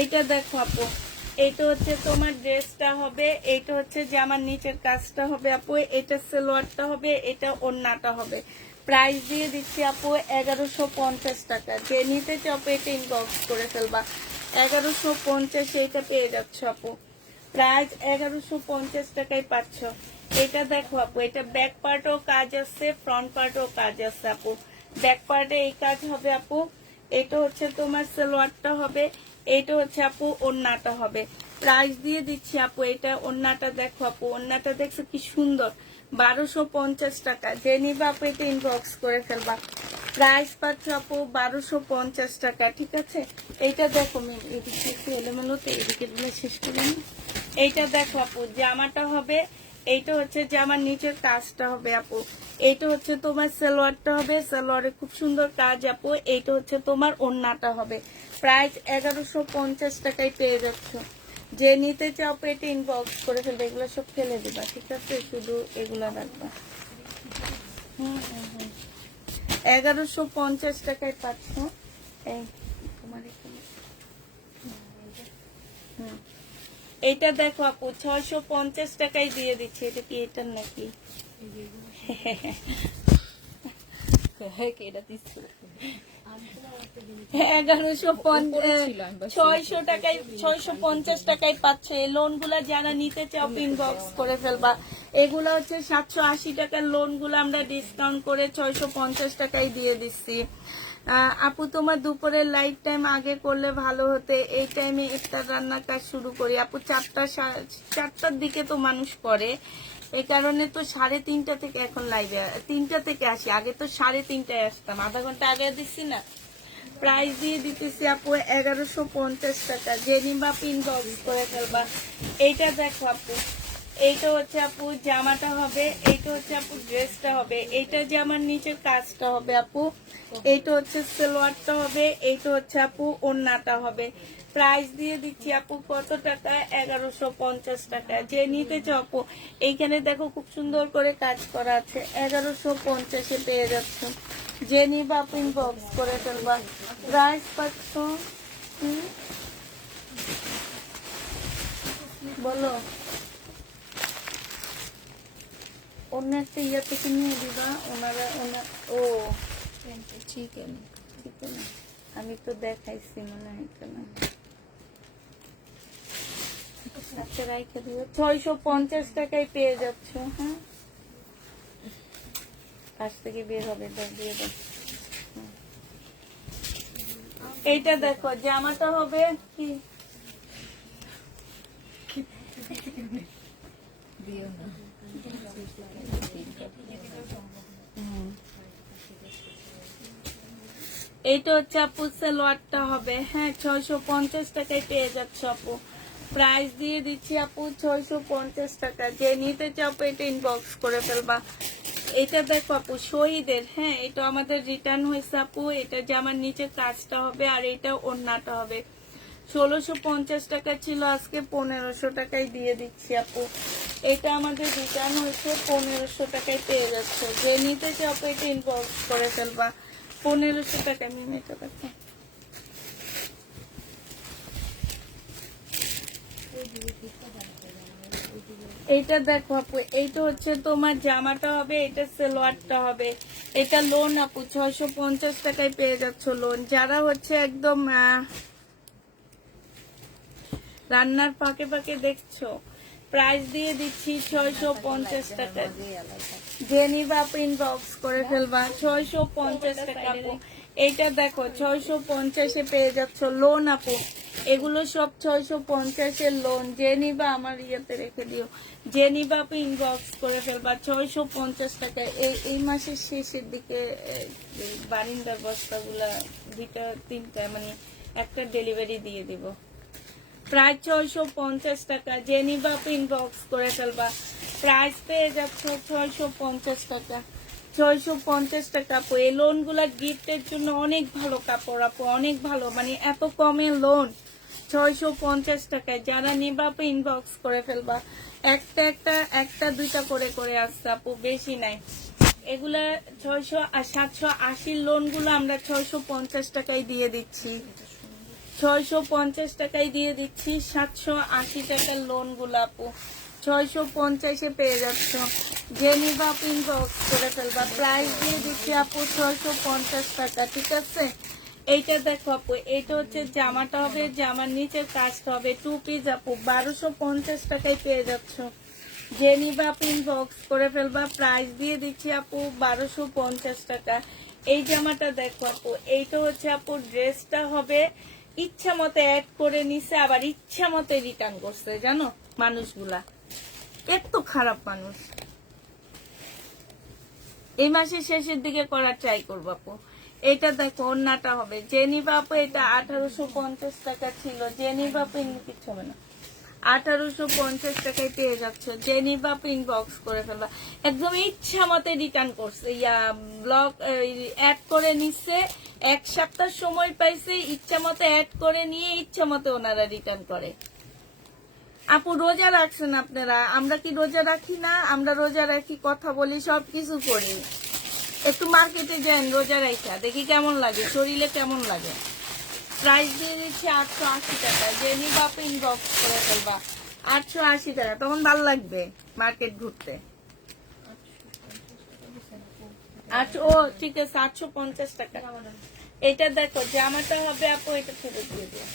এইটা দেখো আপু, এইটা হচ্ছে তোমার ড্রেসটা হবে, এইটা হচ্ছে জামার নিচের কাজটা হবে আপু। এটা সালোয়ারটা হবে, এটা ওড়নাটা হবে। প্রাইস দিয়ে দিচ্ছি আপু 1150 টাকা। যে নিতে চাও এটা ইনবক্স করে ফেলবা। 1150 এইটা পেয়ে যাচ্ছ আপু। প্রাইস 1150 টাকায় পাচ্ছ। এটা দেখো আপু, এটা ব্যাক পার্টও কাজ আছে, ফ্রন্ট পার্টও কাজ আছে আপু। ব্যাক পার্টে এই কাজ হবে আপু। এটা হচ্ছে তোমার সালোয়ারটা হবে, এটা হচ্ছে আপু ওড়নাটা হবে। প্রাইস দিয়ে দিচ্ছি আপু, এটা ওড়নাটা দেখো আপু, ওড়নাটা দেখছো কি সুন্দর, 1250 টাকা। যে নিবা আপু এটা ইনবক্স করে ফেলবা। প্রাইস পাচ্ছ আপু 1250 টাকা, ঠিক আছে। এইটা দেখো মিম, এদিকে একটু এলোমেলোতে, এদিকে গুলো শেষ করে নিই। এইটা দেখো আপু, জামাটা হবে, এইটা হচ্ছে জামার নিচের কাজটা হবে আপু। এইটা হচ্ছে তোমার সালোয়ারটা হবে, সালোয়ারে খুব সুন্দর কাজ আপু। এইটা হচ্ছে তোমার ওড়নাটা হবে। প্রাইস 1150 টাকায় পেয়ে যাচ্ছ। যে নিতে চাও পেটে ইনবক্স করে ফেলবে, এগুলো সব ফেলে দিবা, ঠিক আছে, শুধু এগুলা রাখবা। 1150 টাকায় পাচ্ছ। এই তোমার এখানে এইটা দেখো আপু, 650 টাকায় দিয়ে দিচ্ছি। এটা কি এটার নাকি? এটা দিচ্ছি 650 টাকায় পাচ্ছে। এই লোন গুলা যারা নিতে চাও ইনবক্স করে ফেলবা। এগুলা হচ্ছে 780 টাকার লোন গুলো আমরা ডিসকাউন্ট করে 650 টাকায় দিয়ে দিচ্ছি। আপু তোমার দুপুরের লাইট টাইম আগে করলে ভালো হতে, এই টাইমে ইফতার রান্নার কাজ শুরু করি আপু। 4টার দিকে তো মানুষ করে, এই কারণে তো 3:30 থেকে এখন লাইভে 3টা থেকে আসি। আগে তো 3:30টায় আসতাম, আধা ঘন্টা আগে দিচ্ছি না। প্রাইস দিয়ে দিতেছি আপু 1150 টাকা। যে নিবা ইনবক্স করে ফেলবা। এইটা দেখো আপু, এইটা হচ্ছে আপু জামাটা হবে, এইটা হচ্ছে আপু ড্রেসটা হবে, এইটা জামার নিচের কাজটা হবে আপু। এইটা হচ্ছে সালোয়ারটা হবে, এইটা হচ্ছে আপু ওড়নাটা হবে। প্রাইস দিয়ে দিচ্ছি আপু কত টাকা? 1150 টাকা। যে নিতে চাও আপু, এইখানে দেখো খুব সুন্দর করে কাজ করা আছে, 1150-এ পেয়ে যাচ্ছ। যে নিবা আপু ইনবক্স করে ফেলবা। প্রাইস পাচ্ছ বলো, অন্য একটা ইয়া থেকে নিয়ে দিবা। ও চিকেন ঠিক আছে, আমি তো দেখাইছি মনে হয় কেন। আচ্ছা রাইখে দিও, 650 টাকায় পেয়ে যাচ্ছ। হ্যাঁ, কাছ থেকে বের হবে, দিয়ে দাও। এইটা দেখো জামাটা হবে কি, দিও না এইটা হচ্ছে আপু সালোয়ারটা হবে। হ্যাঁ, 650 টাকায় পেয়ে যাচ্ছ আপু। প্রাইস দিয়ে দিচ্ছি আপু 650 টাকা। যে নিতে চাও এটা ইনবক্স করে ফেলবা। এটা দেখো আপু শহীদের, হ্যাঁ এটা আমাদের রিটার্ন হয়েছে আপু। এটা জামার নিচে কাজটা হবে আর এটা ওড়নাটা হবে। 1650 টাকা ছিল, আজকে 1500 টাকায় দিয়ে দিচ্ছি আপু। এটা আমাদের রিটার্ন হয়েছে, 1500 টাকায় পেয়ে যাচ্ছে। যে নিতে চাও এটা ইনবক্স করে ফেলবা। 1500 টাকা মিনিটটা দেখো। এইটা দেখো আপু, এইটা হচ্ছে তোমার জামাটা হবে, এটা সালোয়ারটা হবে। এটা লোন আপু, 650 টাকায় পেয়ে যাচ্ছ লোন। যারা হচ্ছে একদম রান্নার ফাঁকে ফাঁকে দেখছো, প্রাইস দিয়ে দিচ্ছি 650 টাকা। যে নিবা আপু ইনবক্স করে ফেলবা। 650 টাকা আপু। এইটা দেখো 650-এ পেয়ে যাচ্ছ লোন আপু। এগুলো সব 650-এর লোন। যে নিবা আমার ইয়েতে রেখে দিও। যে নিবা আপু ইনবক্স করে ফেলবা। 650 টাকা। এই মাসের শেষের দিকে বারিন্দার বস্তাগুলা 2-3টা মানে একটা ডেলিভারি দিয়ে দিব। প্রায় 650 টাকা। যে নিবা আপু ইনবক্স করে ফেলবা। প্রাইস পেয়ে যাচ্ছ 650 টাকা। 650 টাকা আপু। এই লোন গুলা গিফটের জন্য অনেক ভালো কাপড় আপু, অনেক ভালো, মানে এত কমে লোন 650 টাকায়। যারা নিবা আপু ইনবক্স করে ফেলবা। একটা দুইটা করে করে আসছে আপু, বেশি নাই। এগুলা 780 লোন গুলো আমরা 650 টাকায় দিয়ে দিচ্ছি। 650 টাকায় দিয়ে দিচ্ছি 780 টাকার লোন গুলো আপু। 650-এ পেয়ে যাচ্ছ। যে নিবা আপু ইনবক্স করে ফেলবা। প্রাইস দিয়ে দিচ্ছি আপু 650 টাকা, ঠিক আছে। এইটা দেখো আপু, এইটা হচ্ছে জামাটা হবে, জামার নিচের কাজটা হবে। 2 পিস আপু 1250 টাকায় পেয়ে যাচ্ছ। যে নিবা ইনবক্স করে ফেলবা। প্রাইস দিয়ে দিচ্ছি আপু 1250 টাকা। এই জামাটা দেখো আপু, এইটা হচ্ছে আপু ড্রেসটা হবে ইচ্ছা মতো অ্যাড করে নিছে, আবার ইচ্ছা মতো রিটার্ন করছে। জানো মানুষগুলা এত খারাপ মানুষ। এই মাসের শেষের দিকে করার ট্রাই করবো আপু। এটা দেখো ওন্নাটা হবে জেনিবা আপু, এটা 1850 টাকা ছিল। জেনিবা আপু কিছু হবে না, 1850 টাকায় পেয়ে যাচ্ছে। জেনিবা ইনবক্স করে ফেলবা। একদম ইচ্ছা মতে রিটার্ন করছে, ব্লগ অ্যাড করে নিচ্ছে। 1 সপ্তাহ সময় পাইছে, ইচ্ছা মতো অ্যাড করে নিয়ে ইচ্ছা মতো ওনারা রিটার্ন করে। আপু রোজা রাখছেন আপনারা, আমরা কি রোজা রাখি না? আমরা রোজা রাখি, কথা বলি, সবকিছু করি। একটু মার্কেটে যান রোজা রাখা, দেখি কেমন লাগে, শরীরে কেমন লাগে। প্রাইস দিয়ে দিচ্ছি 880 টাকা। জেনি বাপ ইনবক্স করে ফেলবা 880 টাকা, তখন ভালো লাগবে মার্কেট ঘুরতে। ও ঠিক আছে 850 টাকা। এটা দেখো জামাটা হবে আপু, এটা ফেরত দিয়ে দিও।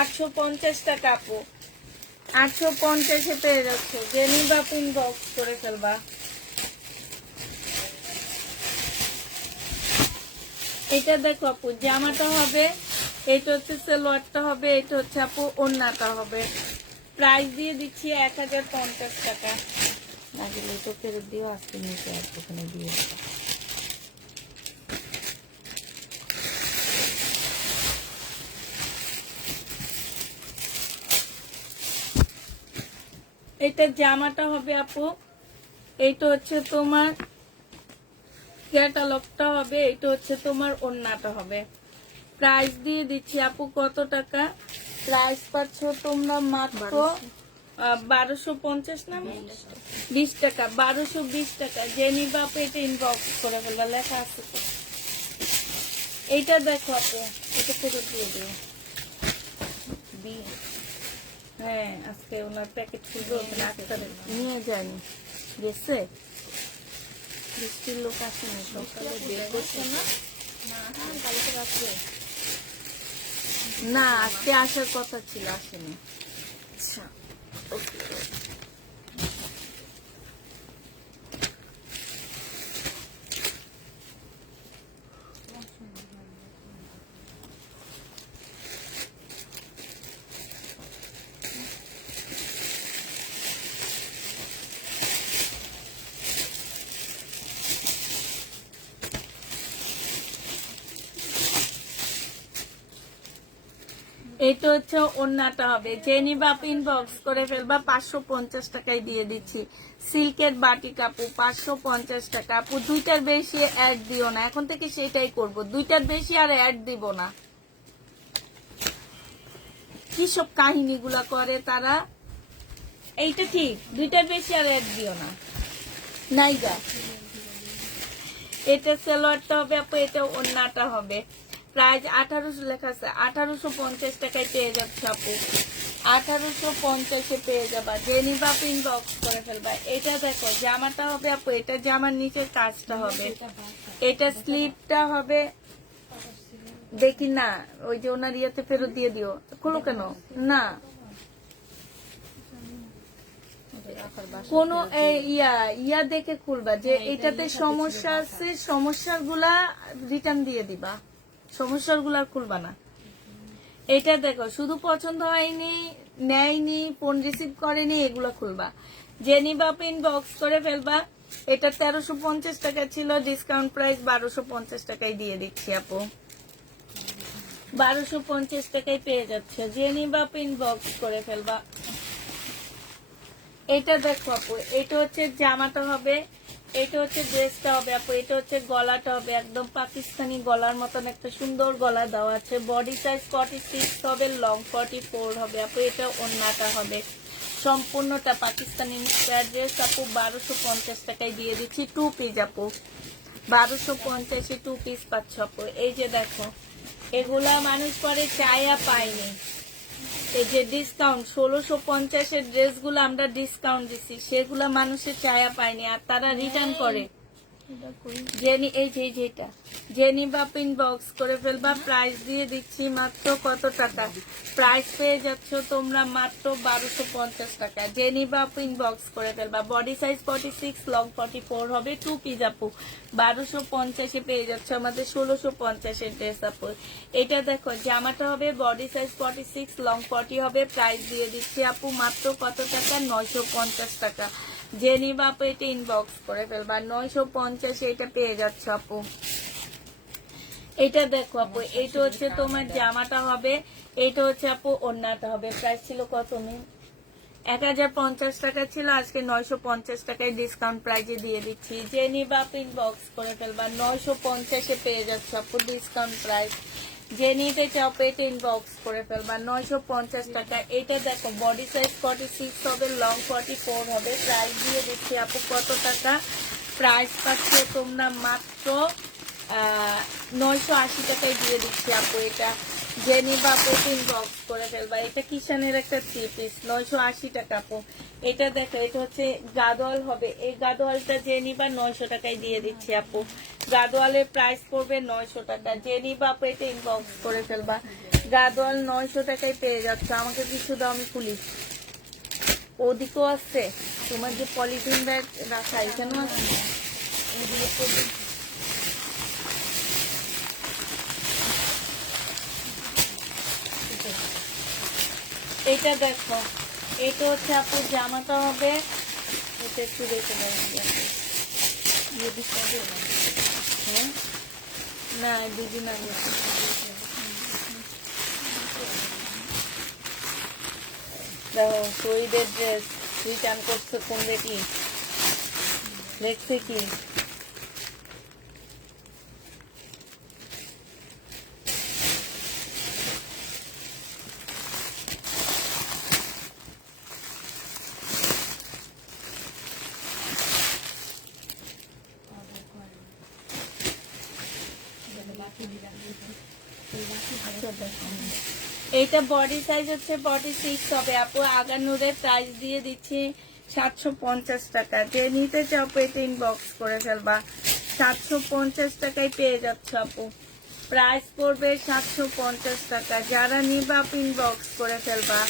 850 টাকা আপু, 850-এ পেয়ে যাচ্ছে। জেনি বাপ ইনবক্স করে ফেলবা। এটা দেখো আপু জামাটা হবে, এটা হচ্ছে সালোয়ারটা হবে, এটা হচ্ছে আপু ওড়নাটা হবে। প্রাইস দিয়ে দিচ্ছি 1050 টাকা। না গেলে তো ফেরত দিও, আজকে নিচে আর ওখানে দিয়ে দিও। এটা জামাটা হবে আপু, এইটা হচ্ছে তোমার ক্যাটালগটা হবে, এটা হচ্ছে তোমার ওড়নাটা হবে। প্রাইস দিয়ে দিচ্ছি আপু কত টাকা? প্রাইস পাচ্ছ তোমরা মাত্র 1250 না 20 টাকা, 1220 টাকা। জেনি বাপ এটা ইনবক্স করে ফেলবা, লেখা আছে তো। এইটা দেখো আপু, এটা ফেরত দিয়ে দিও। হ্যাঁ আজকে ওনার প্যাকেট খুলবে, ওখানে আক্তার নিয়ে যায়নি, গেছে। বৃষ্টির লোক আসেনি, সকালে বের করছে না। না আজকে আসার কথা ছিল, আসেনি। আচ্ছা ওকে। এটা হচ্ছে ওড়নাটা হবে। জেনি বাপ ইনবক্স করে ফেলবা, 550 টাকায় দিয়ে দিচ্ছি। সিল্কের বাটি কাপু 550 টাকা। আপু দুইটার বেশি অ্যাড দিও না, এখন থেকে সেটাই করব, দুইটার বেশি আর অ্যাড দিব না। কি সব কাহিনীগুলা করে তারা। এইটা ঠিক, দুইটার বেশি আর অ্যাড দিও না। নাইগা এটা সালোয়ারটা হবে আপু, এটা ওড়নাটা হবে। প্রাইস 1800 লেখা আছে, 1850 টাকায় পেয়ে যাচ্ছে আপু। 1850-এ পেয়ে যাবা। জেনি বাপ ইনবক্স করে ফেলবা। এটা দেখো জামাটা হবে আপু, এটা জামার নিচের কাজটা হবে, এটা স্লিপটা হবে। দেখি না, ওই যে ওনার ইয়েতে ফেরত দিয়ে দিও। খোলো কেন না, কোন ইয়া দেখে খুলবা যে এটাতে সমস্যা আছে, সমস্যাগুলা রিটার্ন দিয়ে দিবা, সমস্যাগুলা খুলবা না। এটা দেখো শুধু পছন্দ হয়নি, নেয়নি, ফোন রিসিভ করেনি, এগুলো খুলবা। জেনি বাপ ইনবক্স করে ফেলবা। এটা 1350 টাকা ছিল, ডিসকাউন্ট প্রাইস 1250 টাকায় দিয়ে দিচ্ছি আপু। 1250 টাকায় পেয়ে যাচ্ছে। জেনি বাপ ইনবক্স করে ফেলবা। এটা দেখো আপু, এটা হচ্ছে জামাটা হবে, এটা হচ্ছে ড্রেসটা হবে আপু, এটা হচ্ছে গলাটা হবে, একদম পাকিস্তানি গলার মতন একটা সুন্দর গলা দেওয়া আছে। বডি সাইজ 46 হবে, লং 44 হবে আপু। এটা ওড়নাটা হবে, সম্পূর্ণটা পাকিস্তানি ড্রেস আপু। 1250 টাকায় দিয়ে দিচ্ছি। 2 পিস আপু, 1250-এ 2 পিস পাচ্ছ আপু। এই যে দেখো এগুলা মানুষ পরে চায়া পায়নি। এই যে ডিসকাউন্ট 1650-এর ড্রেসগুলো আমরা ডিসকাউন্ট দিচ্ছি, সেগুলা মানুষের চায়া পায়নি, আর তারা রিটার্ন করে। এটা কই? জেনি এই যে যেটা জেনিবা পিন বক্স করে ফেলবা, প্রাইস দিয়ে দিচ্ছি মাত্র কত টাকা, প্রাইস পেয়ে যাচ্ছ তোমরা মাত্র 1250 টাকা। জেনিবা পিন বক্স করে ফেলবা, বডি সাইজ 46, লং 44 হবে, 2 পিস আপু 1250-এ পেয়ে যাচ্ছ আমাদের 1650-এর ড্রেস আপু। এটা দেখো জামাটা হবে বডি সাইজ 46, লং 40 হবে, প্রাইস দিয়ে দিচ্ছি আপু মাত্র কত টাকা, 950 টাকা। জেনিবা আপু এটা ইনবক্স করে ফেলবা, 950 এটা পেয়ে যাচ্ছ আপু। এটা দেখো আপু, এটা হচ্ছে তোমার জামাটা হবে, এটা হচ্ছে আপু ওড়নাটা হবে। প্রাইস ছিল কত মিন, 1050 টাকা ছিল, আজকে 950 টাকায় ডিসকাউন্ট প্রাইজে দিয়ে দিচ্ছি। জেনিবা পিন বক্স করে ফেলবা, 950-এ পেয়ে যাচ্ছ আপু ডিসকাউন্ট প্রাইস। যে নিতে চাও পেট ইনবক্স করে ফেলবা, 950 টাকা। এটা দেখো বডি সাইজ 46 হবে, লং 44 হবে, প্রাইস দিয়ে দিচ্ছি আপু কত টাকা, প্রাইস পাচ্ছে তোমরা মাত্র 980 টাকায় দিয়ে দিচ্ছি আপু। এটা জেনিবা পেট ইনবক্স করে ফেলবা, এটা কিষানের একটা 3 পিস, 980 টাকা আপু। এটা দেখো এটা হচ্ছে গাদোয়াল হবে, এই গাদোয়ালটা জেনিবা 900 টাকায় দিয়ে দিচ্ছি আপু। গাদোয়ালের প্রাইস পড়বে 900 টাকা। জেনিবা আপু এটা ইনবক্স করে ফেলবা, গাদোয়াল 900 টাকায় পেয়ে যাচ্ছে। আমাকে কিছু দাও আমি খুলি, ওদিকেও আছে তোমার যে পলিথিন ব্যাগ রাখা এখানেও আছে। এটা দেখো এটা হচ্ছে আপু জামাটা হবে, এটা একটু দেখে দেবেন হ্যাঁ, না দিদি না দেখো শহীদের ড্রেস রিটার্ন করছে কোন বেটি দেখছে কি, এইটা বডি সাইজ হচ্ছে 46 হবে আপু। আগানুরের প্রাইস দিয়ে দিচ্ছি 750 টাকা। যে নিতে চাও পেটে ইনবক্স করে ফেলবা, 750 টাকায় পেয়ে যাচ্ছ আপু। প্রাইস পড়বে 750 টাকা। যারা নিবা ইনবক্স করে ফেলবা।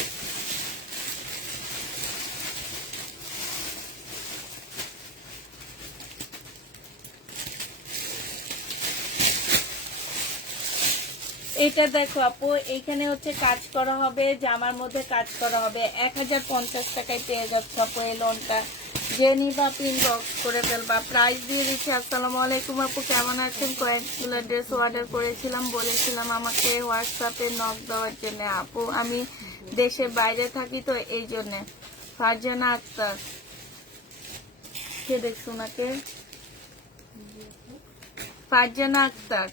এটা দেখো আপু, এখানে হচ্ছে কাজ করা হবে, জামার মধ্যে কাজ করা হবে, 1050 টাকায় পেয়ে যাচ্ছে আপু এই লোনটা। যে নিবা ইনবক্স করে ফেলবা, প্রাইস দিয়ে দিচ্ছি। আসসালামু আলাইকুম আপু, কেমন আছেন? কয়েকগুলো ড্রেস অর্ডার করেছিলাম, বলেছিলাম আমাকে হোয়াটসঅ্যাপে নক দেওয়ার জন্য। আপু আমি দেশের বাইরে থাকি তো এই জন্য। ফারজানা আক্তার, কে দেখছো ওনাকে? ফারজানা আক্তার,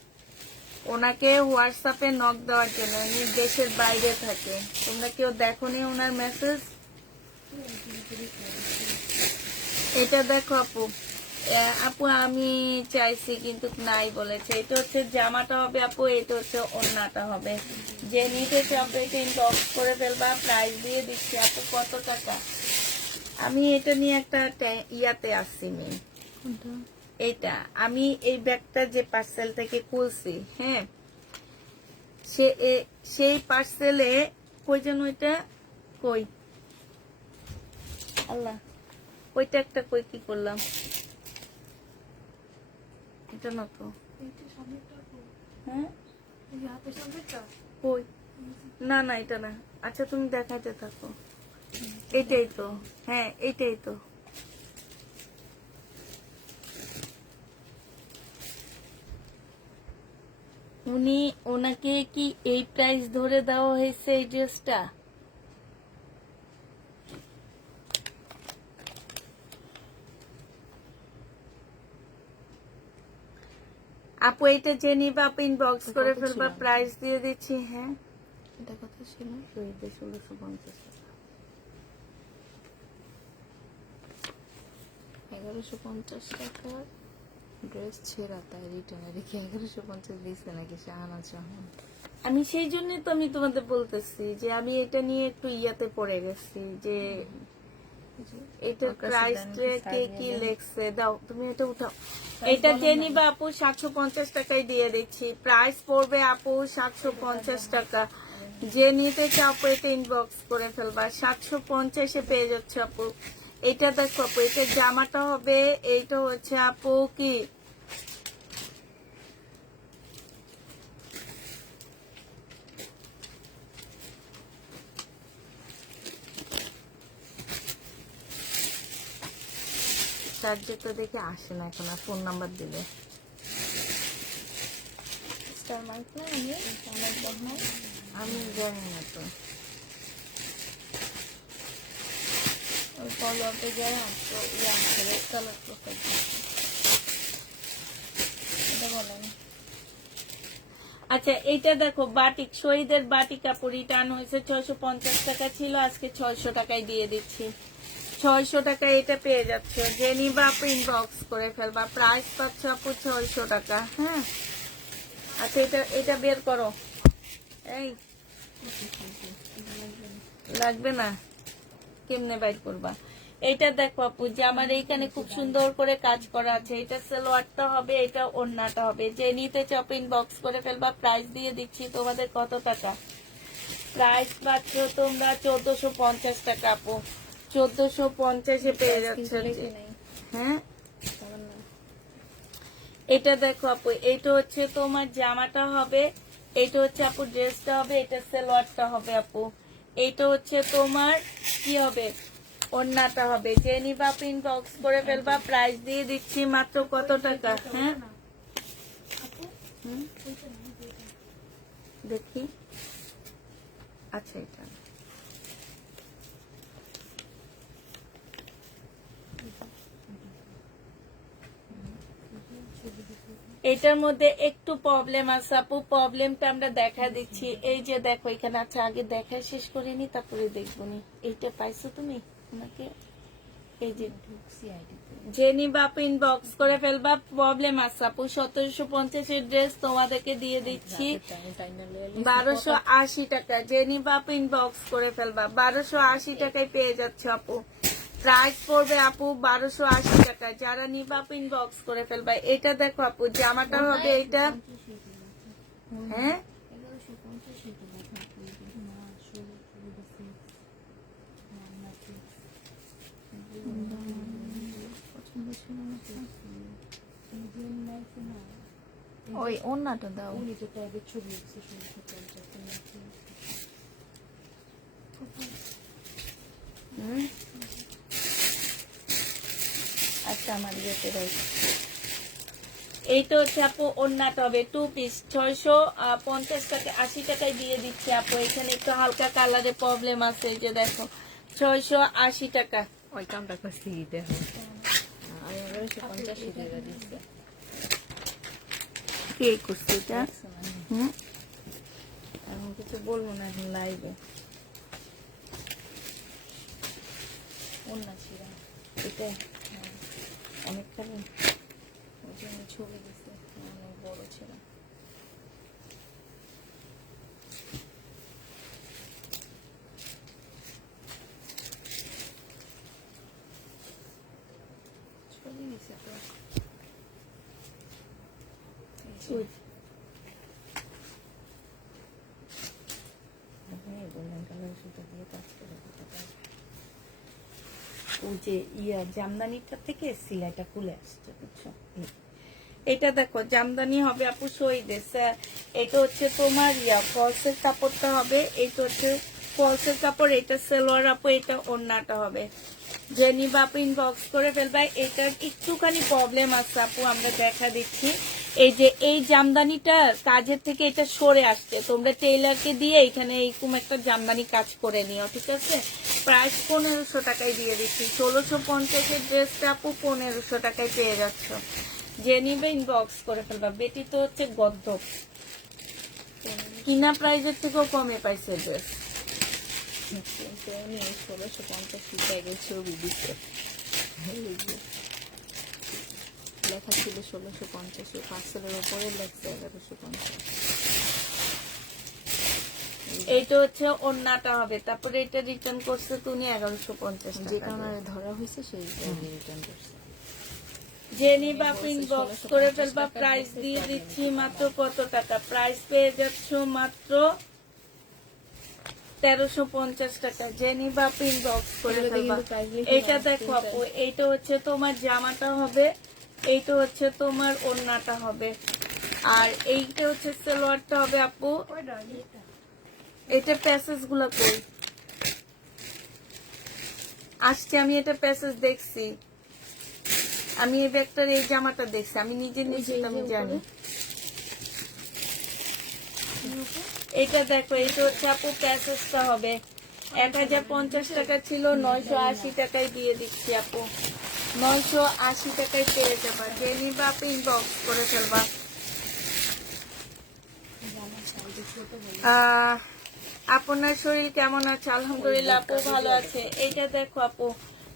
ওনাকে হোয়াটসঅ্যাপে নক দেওয়ার জন্য, উনি দেশের বাইরে থাকে। তোমরা কেউ দেখোনি ওনার মেসেজ? এটা দেখো আপু, আপু আমি চাইছি কিন্তু নাই বলেছে। এটা হচ্ছে জামাটা হবে আপু, এটা হচ্ছে ওড়নাটা হবে। যে নিতে চাপে এটা ইনবক্স করে ফেলবা, প্রাইস দিয়ে দিচ্ছি আপু কত টাকা। আমি এটা নিয়ে একটা ইয়াতে আসছি মেয়ে, এইটা আমি এই ব্যাগটা যে পার্সেল থেকে খুলছি, হ্যাঁ সেই পার্সেলে কই যেন ওইটা কই আল্লাহ, ওইটা একটা কই কি করলাম, এটা না তো, হ্যাঁ কই, না না এটা না। আচ্ছা তুমি দেখাতে থাকো, এটাই তো, হ্যাঁ এইটাই তো। ওনাকে কি এই প্রাইস ধরে দেওয়া হয়েছে এই ড্রেসটা? আপু এটা যে নিবা আপু ইনবক্স করে ফেলবা, প্রাইস দিয়ে দিচ্ছি। হ্যাঁ এটা কত ছিল? 1650 টাকা। 1150 টাকা ড্রেস ছেঁড়া, তাই রিটার্নে রেখে 1150 দিচ্ছে নাকি শাহানা জাহান? আমি সেই জন্যই তো আমি তোমাদের বলতেছি যে আমি এটা নিয়ে একটু ইয়াতে পড়ে গেছি, যে এটার আমার কাছে প্রাইস জানি কে side কি নিয়ে লেখছে, দাও তুমি এটা উঠাও। এটা যে নিবা আপু 750 টাকায় দিয়ে দিচ্ছি, প্রাইস পড়বে আপু 750 টাকা। যে নিতে চাও আপু এটা ইনবক্স করে ফেলবা, 750 পেয়ে যাচ্ছে আপু। এটা দেখো আপু, এটা জামাটা হবে, এইটা হচ্ছে আপু কি চার্জেরটা দেখে আসে না এখন, আর ফোন নাম্বার দিলে স্টার মার্ক না আমি আমার জন্য আমি জানি না তো। ওই ফলো আপে যায় তো ইয়া রেড কালার প্রোফাইল এটা বলেন। আচ্ছা এইটা দেখো বাটিক, শহীদের বাটিক কাপড় রিটার্ন হয়েছে, 650 টাকা ছিল, আজকে 600 টাকায় দিয়ে দিচ্ছি। 600 টাকায় এটা পেয়ে যাচ্ছে, যে নিবা আপু ইনবক্স করে ফেলবা, প্রাইস পাচ্ছ আপু 600 টাকা। হ্যাঁ আচ্ছা এটা এটা বের করো, এই লাগবে না, কেমনে বাইর করবা? এটা দেখো আপু যে আমার এইখানে খুব সুন্দর করে কাজ করা আছে, এটা সালোয়ারটা হবে, এটা ওড়নাটা হবে, যে নিতে চাও ইনবক্স করে ফেলবা, প্রাইস দিয়ে দিচ্ছি তোমাদের কত টাকা, প্রাইস পাচ্ছ তোমরা 1450 টাকা আপু, 1450 পেয়ে যাচ্ছে। হ্যাঁ এটা দেখো আপু, এটা হচ্ছে তোমার জামাটা হবে, এটা হচ্ছে আপু ড্রেসটা হবে, এটা সালোয়ারটা হবে আপু, এইটা হচ্ছে তোমার কি হবে, ওড়নাটা হবে। যে নিবা ইনবক্স করে ফেলবা, প্রাইস দিয়ে দিচ্ছি মাত্র কত টাকা। হ্যাঁ দেখি, আচ্ছা এটা এটার মধ্যে একটু প্রবলেম আছে আপু, প্রবলেমটা আমরা দেখা দিচ্ছি। এই যে দেখো এখানে আছে, আগে দেখা শেষ করে নি তারপরে দেখবো নি। এইটা পাইছো তুমি আমাকে, এই যে যে নিবা আপু ইনবক্স করে ফেলবা, প্রবলেম আছে আপু। 1750 ড্রেস তোমাদেরকে দিয়ে দিচ্ছি 1280 টাকা, যে নিবা আপু ইনবক্স করে ফেলবা, 1280 টাকায় পেয়ে যাচ্ছে আপু। প্রাইস পড়বে আপু 1280 টাকা, যারা নিবা আপু ইনবক্স করে ফেলবা। এটা দেখো আপু জামাটা হবে এইটা, হ্যাঁ ওই ওড়নাটা দাও। আচ্ছা আমার ইয়েতে রয়েছে, এইটা হচ্ছে আপু ওড়নাটা হবে 2 পিস, 650 টাকা 80 টাকায় দিয়ে দিচ্ছে আপু। এখানে একটু হালকা কালারে প্রবলেম আছে, এই যে দেখো 680 টাকা। ওই কামটা করছি দেখো আমি 1150 টাকা দিচ্ছি। কে করছে এটা? হুম আমি কিছু বলবো না এখন লাইভে। ওড়না ছিঁড়া এটা অনেকখানি ওই জন্য ছবি দিচ্ছে অনেক বড় ছিঁড়া। ছবি দিচ্ছে তো ওই যে ইয়া জামদানিটা থেকে সিলাইটা খুলে আসছে, বুঝছো? এটা দেখো জামদানি হবে আপু শহীদের, এটা হচ্ছে তোমার ইয়া ফলসের কাপড়টা হবে, এটা হচ্ছে ফলসের কাপড়, এটা সালোয়ার আপু, এটা ওড়নাটা হবে। যে নিবা আপু ইনবক্স করে ফেলবা। এটার একটুখানি প্রবলেম আছে আপু, আমরা দেখা দিচ্ছি। এই যে এই জামদানিটা কাজের থেকে এটা সরে আসছে, তোমরা টেইলারকে দিয়ে এখানে এইরকম একটা জামদানি কাজ করে নিও, ঠিক আছে? প্রাইস 1500 টাকায় দিয়ে দিচ্ছি, 1650 ড্রেসটা আপু 1500 টাকায় পেয়ে যাচ্ছ। যে নিবে ইনবক্স করে ফেলবা। বেটি তো হচ্ছে গদ্য, কিনা প্রাইজের থেকেও কমে পাইছে ড্রেস। 1650 টাকার ছবি দিচ্ছে, লেখা ছিল 1650, পার্সেলের উপরে লেখছে 1150। এইটা হচ্ছে ওড়নাটা হবে। তারপরে এটা রিটার্ন করছে তুমি 1150 যেটা টাকা আমার ধরা হয়েছে সেইটা রিটার্ন করছে। যে নিবা ইনবক্স করে ফেলবা। প্রাইস দিয়ে দিচ্ছি মাত্র কত টাকা, প্রাইস পেয়ে যাচ্ছ মাত্র 1350 টাকা। যে নিবা ইনবক্স করে এগুলোতে ফেলবা। কিন্তু price লিখে এইটা দেওয়া দেখো আছে, আপু, এইটা হচ্ছে তোমার জামাটা হবে, এইটা হচ্ছে তোমার ওড়নাটা হবে, আর এইটা হচ্ছে সালোয়ারটা হবে আপু। এটা প্যাসেজ গুলো কই আসছে, আমি এটা প্যাসেজ দেখছি, আমি এই ব্যাগটার এই জামাটা দেখছি, আমি নিজে নিজে আমি জানি। এটা দেখো, এটা হচ্ছে আপু প্যাসেজটা হবে 1050 টাকা ছিল, 980 টাকায় দিয়ে দিচ্ছি আপু। 980 টাকায় পেয়ে যাবা। যে নিবা আপু ইনবক্স করে ফেলবা। আপনার শরীর কেমন আছে? আলহামদুলিল্লাহ আপু ভালো আছে। এইটা দেখো আপু,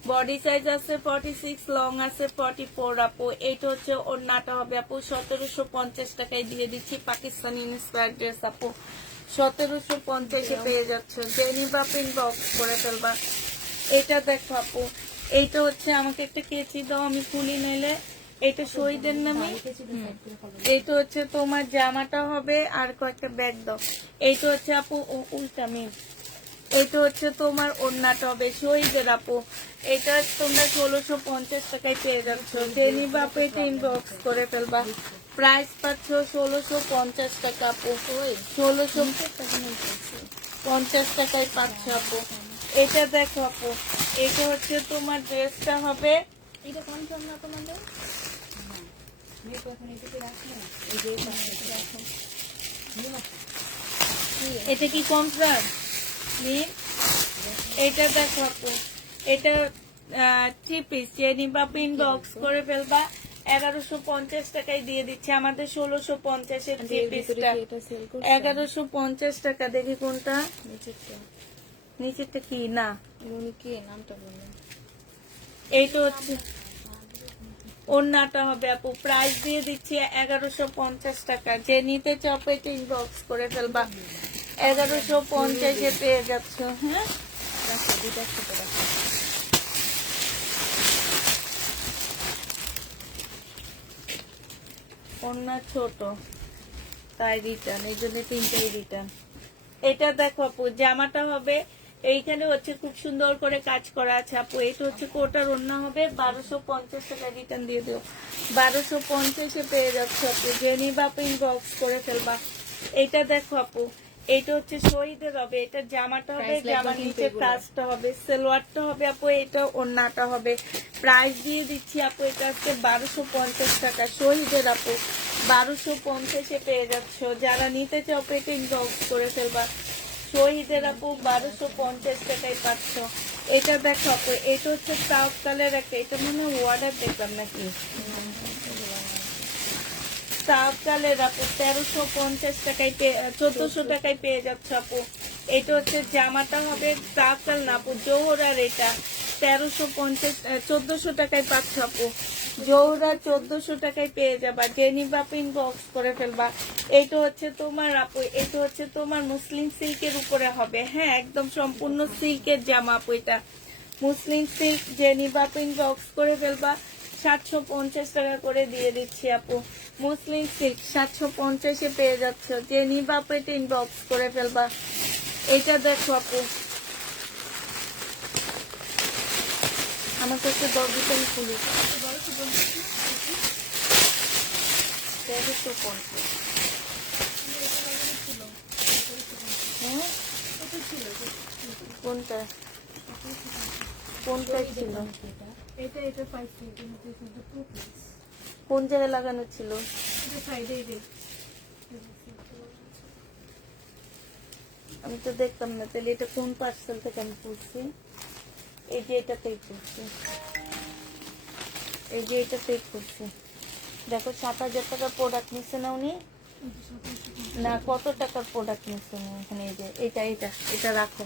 বডি সাইজ আছে 46, লং আছে 44 আপু। এইটা হচ্ছে ওড়নাটা হবে আপু, 1750 টাকায় দিয়ে দিচ্ছি। পাকিস্তানি ইন্সপায়ার্ড ড্রেস আপু, 1750 পেয়ে যাচ্ছে। যে নিবা আপু ইনবক্স করে ফেলবা। এটা দেখো আপু, এইটা হচ্ছে, আমাকে একটা কেচি দাও আমি খুলি নিলে। এটা শহীদের নামে। এইটা হচ্ছে তোমার জামাটা হবে, আর কয়েকটা ব্যাগ দাও। এইটা হচ্ছে আপু উল্টা মিম। এইটা হচ্ছে তোমার ওড়নাটা হবে শহীদের আপু। এটা তোমরা 1650 টাকায় পেয়ে যাচ্ছ। যে নিবা আপু এটা ইনবক্স করে ফেলবা। প্রাইস পাচ্ছ 1650 টাকা আপু। 1650 টাকায় পাচ্ছ আপু। এটা দেখো আপু, এটা হচ্ছে তোমার ড্রেসটা হবে। এটা কনফার্ম না তোমাদের? এটা কি কনফার্ম? এটা দেখো আপু, এটা 3 পিস। যে নিবা ইনবক্স করে ফেলবা। 1150 টাকায় দিয়ে দিচ্ছে। আমাদের 1650-এর 3 পিসটা এটা সেল করছে 1150 টাকা। দেখি কোনটা নিচেরটা। নিচেরটা কি না, উনি কে নামটা বললেন? এইটা হচ্ছে ওড়নাটা হবে আপু। প্রাইস দিয়ে দিচ্ছি 1150 টাকা। যে নিতে চাও এটা ইনবক্স করে ফেলবা। 1150-এ পেয়ে যাচ্ছ। হ্যাঁ, রাখো, দুইটা একসাথে রাখো। ওড়না ছোট তাই রিটার্ন, এই জন্য 3টাই রিটার্ন। এটা দেখো আপু, জামাটা হবে, এইখানে হচ্ছে খুব সুন্দর করে কাজ করা আছে আপু। এটা হচ্ছে কোটার ওড়না হবে, 1250 টাকা রিটার্ন দিয়ে দিও। 1250-এ পেয়ে যাচ্ছে আপু। যে নিবা আপু ইনবক্স করে ফেলবা। এটা দেখো আপু, এটা হচ্ছে শহীদের হবে, এটা জামাটা হবে, Price লাগবে জামার কিন্তু নিচে এগুলো। কাজটা হবে, সালোয়ারটা হবে আপু, এটা ওড়নাটা হবে। প্রাইস দিয়ে দিচ্ছি আপু, এটা হচ্ছে 1250 টাকা শহীদের আপু। 1250-এ পেয়ে যাচ্ছ। যারা নিতে চাও এটা ইনবক্স করে ফেলবা। শহীদের আপু 1250 টাকায় পাচ্ছ। এটা দেখো আপু, এটা হচ্ছে সাউথ কালার একটা, এটা মনে হয় ওয়ার্ডার দেখলাম নাকি, সাউথ কালার আপু। 1350 টাকায় 1400 টাকায় পেয়ে যাচ্ছ আপু। এটা হচ্ছে জামাটা হবে সাউথ না আপু, জোহরার। এটা 1350 1400 টাকায় পাচ্ছ আপু। জোহরা 1400 টাকায় পেয়ে যাবা। জেনি বাপ ইনবক্স করে ফেলবা। এইটা হচ্ছে তোমার আপু, এটা হচ্ছে তোমার মুসলিম সিল্কের উপরে হবে। হ্যাঁ, একদম সম্পূর্ণ সিল্কের জামা আপু। এটা মুসলিম সিল্ক। জেনি বাপ ইনবক্স করে ফেলবা। 750 টাকা করে দিয়ে দিচ্ছি আপু। মুসলিম সিল্ক 750-এ পেয়ে যাচ্ছ। যে নিবা আপু এটা ইনবক্স করে ফেলবা। এটা দেখো আপু, আমার কাছে 10 দিন খুলি 1350। হ্যাঁ, কোনটা কোনটা ছিল? এটা এটা পাইছি, কিন্তু শুধু 2 পিস। কোন জায়গায় লাগানো ছিল? এটা সাইডে রে। আমি তো দেখতাম না। তাহলে এটা কোন পার্সেল থেকে আমি করছি? এই যে এটা পে করছি, এই যে এটা পে করছি। দেখো 7000 টাকার প্রোডাক্ট নিচ্ছে না উনি, না কত টাকার প্রোডাক্ট নিচ্ছে উনি এখানে। এই যে এটা এটা এটা রাখো।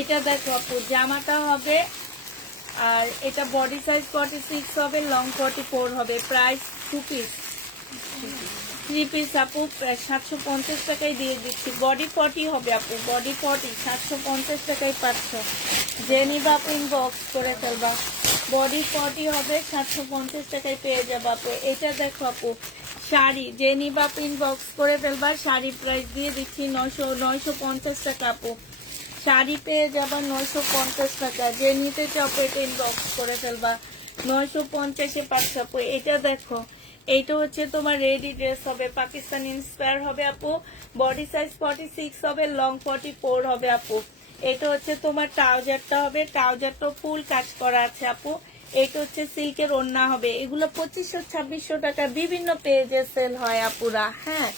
এটা দেখো আপু, জামাটা হবে, আর এটা বডি সাইজ 46 হবে, লং 44 হবে। প্রাইস 2 পিস 3 থ্রি পিস আপু 750 টাকায় দিয়ে দিচ্ছি। বডি 40 হবে আপু, বডি 40 750 টাকায় পাচ্ছ। যে নিবা আপু ইনবক্স করে ফেলবা। বডি 40 হবে 750 টাকায় পেয়ে যাবা আপু। এটা দেখো আপু শাড়ি, যে নিবা আপু ইনবক্স করে ফেলবা। শাড়ি প্রাইস দিয়ে দিচ্ছি 950 টাকা আপু। শাড়ি পেয়ে যাবা 950 টাকা। যে নিতে চাও এটা ইনবক্স করে ফেলবা। 950-এ পাচ্ছ আপু। এটা দেখো, এইটা হচ্ছে তোমার রেডি ড্রেস হবে, পাকিস্তানি ইন্সপায়ার হবে আপু। বডি সাইজ 46 হবে, লং 44 হবে আপু। এটা হচ্ছে তোমার ট্রাউজারটা হবে, ট্রাউজারটা ফুল কাজ করা আছে আপু। এটা হচ্ছে সিল্কের ওড়না হবে। এগুলো 2500-2600 টাকা বিভিন্ন পেজে সেল হয় আপুরা। হ্যাঁ,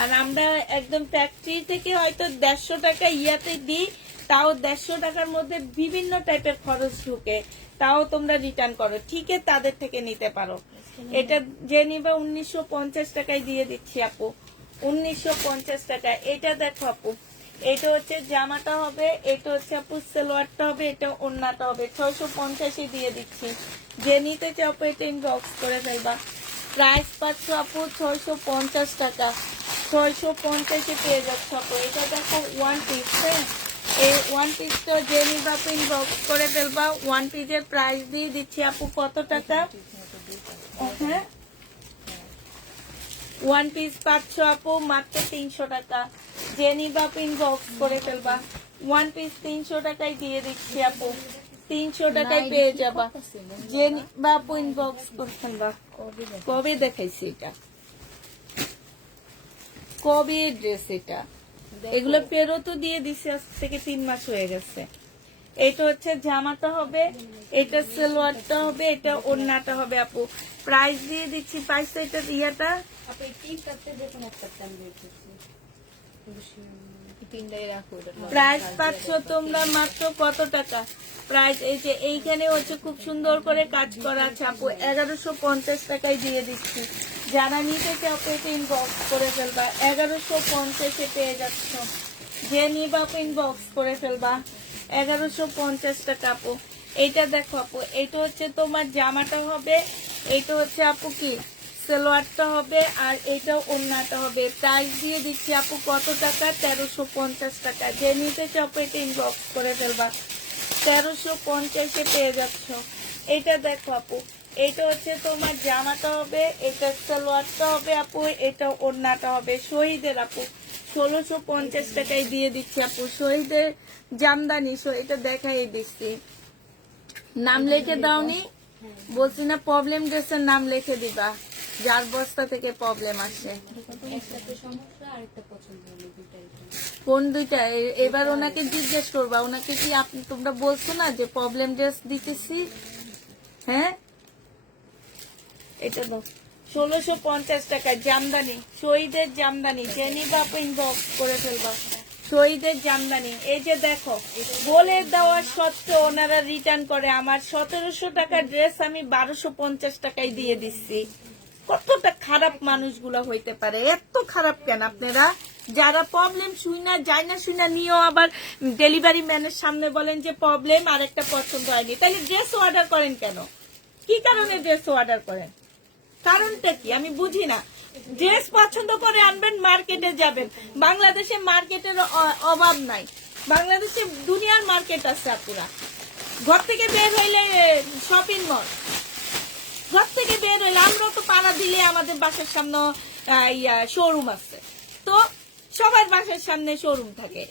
আর আমরা একদম ফ্যাক্টরি থেকে হয়তো 150 টাকা ইয়াতে দিই, তাও 150 টাকার মধ্যে বিভিন্ন টাইপের খরচ ঢুকে, তাও তোমরা রিটার্ন করো, ঠিক আছে? তাদের থেকে নিতে পারো। এটা যে নিবে 1950 টাকায় দিয়ে দিচ্ছি আপু, 1950 টাকা। এটা দেখো আপু, এটা হচ্ছে জামাটা হবে, এটা হচ্ছে আপু সালোয়ারটা হবে, এটা ওড়নাটা হবে। 650-এ দিয়ে দিচ্ছি। যে নিতে চাও আপু এটা ইনবক্স করে ফেলবা। প্রাইস পাচ্ছ আপু 650 টাকা, 650-এ পেয়ে যাচ্ছ আপু। এটা দেখো ওয়ান পিস। হ্যাঁ, এই ওয়ান পিসটা যে নিবা আপু ইনবক্স করে ফেলবা। ওয়ান পিসের প্রাইস দিয়ে দিচ্ছি আপু কত টাকা? হ্যাঁ, ওয়ান পিস পাচ্ছ আপু মাত্র 300 টাকা। যে নিবা আপু ইনবক্স করে ফেলবা। ওয়ান পিস 300 টাকায় দিয়ে দিচ্ছি আপু, 300 টাকায় পেয়ে যাবা। যে নিবা আপু ইনবক্স করে ফেলবা। কবে দেখাইছি এটা? কবে ড্রেস এটা? এগুলো ফেরতও দিয়ে দিছি, আজ থেকে 3 মাস হয়ে গেছে। এটা হচ্ছে জামাটা হবে, এটা সালোয়ারটা হবে, এটা ওড়নাটা হবে আপু। প্রাইস দিয়ে দিচ্ছি, প্রাইস এটা ইয়াটা তিনটাই রাখো। প্রাইস পাচ্ছ তোমরা মাত্র কত টাকা? প্রাইস এই যে এইখানে হচ্ছে খুব সুন্দর করে কাজ করা আছে আপু, 1150 টাকায় দিয়ে দিচ্ছি। যারা নিতে চাও এটা ইনবক্স করে ফেলবা। 1150-এ পেয়ে যাচ্ছ। যে নিবা আপু ইনবক্স করে ফেলবা। 1150 টাকা আপু। এইটা দেখো আপু, এইটা হচ্ছে তোমার জামাটা হবে, এইটা হচ্ছে আপু কি সালোয়ারটা হবে, আর এইটা ওড়নাটা হবে। প্রাইস দিয়ে দিচ্ছি আপু কত টাকা? 1350 টাকা। যে নিতে চাও এটা ইনবক্স করে ফেলবা। 1350-এ পেয়ে যাচ্ছ। এটা দেখো আপু, এটা হচ্ছে তোমার জামাটা হবে, এটা সালোয়ারটা হবে আপু, এটা ওড়নাটা হবে। শহীদের আপু 1650 টাকায় দিয়ে দিচ্ছি আপু। শহীদের জামদানি, এটা দেখাই দিচ্ছি। নাম লিখে দাওনি? বলছি না প্রবলেম ড্রেসের নাম লিখে দিবা, যার বস্তা থেকে প্রবলেম আসে। কোন দুইটা? এবার ওনাকে জিজ্ঞেস করবা, ওনাকে কি আপনি তোমরা বলছো না যে প্রবলেম ড্রেস দিতেছি? হ্যাঁ, এটা দাও 1650 টাকা। জামদানি, শহীদের জামদানি। যে নিবা আপু ইনবক্স করে ফেলবা। শহীদের জামদানি। এই যে দেখো, বলে দেওয়া সত্ত্বেও ওনারা রিটার্ন করে। আমার 1700 টাকার ড্রেস আমি 1250 টাকায় দিয়ে দিচ্ছি। কতটা খারাপ মানুষগুলো হইতে পারে? এত খারাপ কেন আপনারা? যারা প্রবলেম শুইনা যায় না, শুইনা নিয়েও আবার ডেলিভারি ম্যানের সামনে বলেন যে প্রবলেম আর একটা পছন্দ হয়নি। তাহলে ড্রেস অর্ডার করেন কেন? কি কারণে ড্রেস অর্ডার করেন? কারণটা কি আমি বুঝি না। ড্রেস পছন্দ করে আনবেন, মার্কেটে যাবেন। বাংলাদেশে মার্কেটের অভাব নাই, বাংলাদেশে দুনিয়ার মার্কেট আছে আপুরা। ঘর থেকে বের হইলে শপিং মল, ঘর থেকে বের হইলে আমরাও তো পাড়া দিলে আমাদের বাসার সামনে শোরুম আছে, তো সবার বাসার সামনে শোরুম থাকে।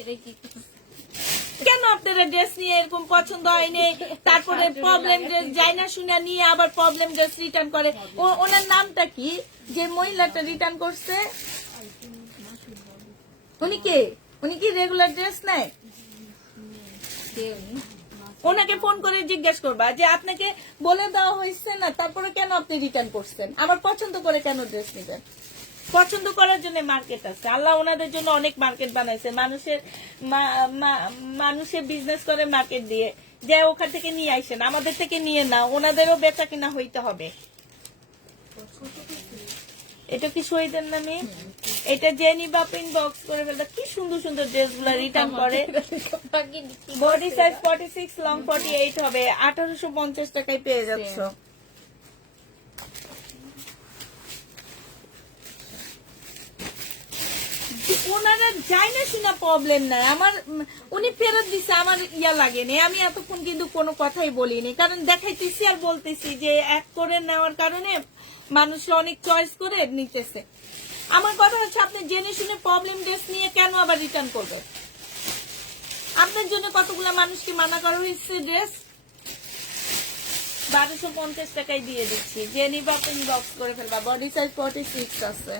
কেন আপনারা ড্রেস নিয়ে এরকম পছন্দ হয়নি, তারপরে প্রবলেম ড্রেস যায় না শুনে নিয়ে আবার প্রবলেম ড্রেস রিটার্ন করে? ওনার নামটা কি যে মহিলাটা রিটার্ন করছে? উনি কে? উনি কি রেগুলার ড্রেস নেয়? ওনাকে ফোন করে জিজ্ঞেস করবা যে আপনাকে বলে দেওয়া হয়েছে না, তারপরে কেন আপনি রিটার্ন করছেন? আবার পছন্দ করে কেন ড্রেস নেবেন? পছন্দ করার জন্য মার্কেট আছে, আল্লাহ ওনাদের জন্য অনেক মার্কেট বানাইছে। মানুষের বিজনেস করে মার্কেট দিয়ে, যে ওখান থেকে নিয়ে আইসেন, আমাদের থেকে নিয়ে না, ওনাদেরও বেচা কিনা হইতে হবে। এটা কি শহীদের নামে? এটা যে নিবা আপনি ইনবক্স করে ফেলবা। কি সুন্দর সুন্দর ড্রেস গুলা রিটার্ন করে। বডি সাইজ 46, লং 48 হবে। 1850 টাকায় পেয়ে যাচ্ছ। ওনারা যায় না শোনা প্রবলেম নাই আমার উনি ফেরত দিছে আমার ইয়া লাগেনি আমি এতক্ষণ কিন্তু কোনো কথাই বলিনি কারণ দেখাইতেছি আর বলতেছি যে এক করে নেওয়ার কারণে মানুষ অনেক চয়েস করে নিতেছে আমার কথা হচ্ছে আপনি জেনে শুনে প্রবলেম ড্রেস নিয়ে কেন আবার রিটার্ন করবেন আপনার জন্য কতগুলো মানুষকে মানা করা হয়েছে ড্রেস 1250 টাকায় দিয়ে দিচ্ছি যে নিবা আপনি বক্স করে ফেলবা বডি সাইজ 46 আছে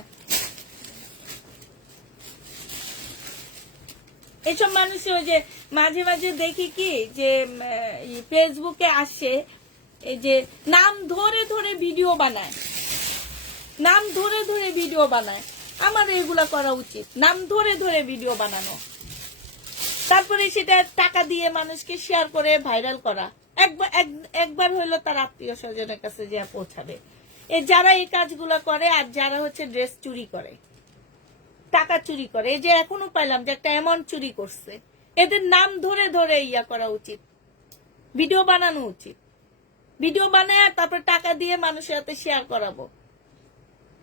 এইসব মানুষ ওই যে মাঝে মাঝে দেখি কি যে ফেসবুকে আসে এই যে নাম ধরে ধরে ভিডিও বানায় নাম ধরে ধরে ভিডিও বানায় আমার এগুলা করা উচিত নাম ধরে ধরে ভিডিও বানানো তারপরে সেটা টাকা দিয়ে মানুষকে শেয়ার করে ভাইরাল করা একবার হইলো তার আত্মীয় স্বজনের কাছে যে পৌঁছাবে যারা এই কাজগুলা করে আর যারা হচ্ছে ড্রেস চুরি করে টাকা চুরি করে এই যে এখনো পাইলাম যে একটা অ্যামাউন্ট চুরি করছে এদের নাম ধরে ধরে ইয়া করা উচিত ভিডিও বানানো উচিত ভিডিও বানায় তারপর টাকা দিয়ে মানুষের হাতে শেয়ার করাবো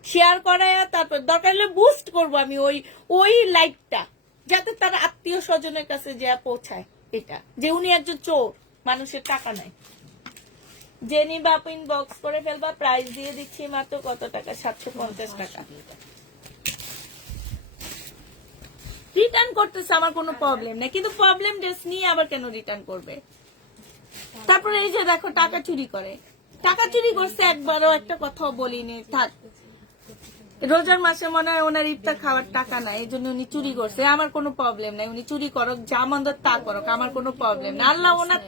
শেয়ার করায় তারপর দরকার হলে বুস্ট করবো আমি ওই লাইভটা যাতে তার আত্মীয় স্বজনের কাছে যা পৌঁছায় এটা যে উনি একজন চোর মানুষের টাকা নাই জেনি বাপ ইনবক্স করে ফেলবা প্রাইস দিয়ে দিচ্ছি মাত্র কত টাকা 750 টাকা রিটার্ন করতেছে আমার কোনো প্রবলেম নেই কিন্তু প্রবলেম ড্রেস নিয়ে আবার কেন রিটার্ন করবে তারপরে এই যে দেখো টাকা চুরি করে টাকা চুরি করছে একবারও একটা কথাও বলিনি থাক রোজার মাসে মনে হয় ওনার ইফতার খাওয়ার টাকা নাই এই জন্য উনি চুরি করছে আমার কোনো প্রবলেম নাই উনি চুরি করুক যা মন্দ তা করুক আমার কোনো প্রবলেম না আল্লাহ ওনার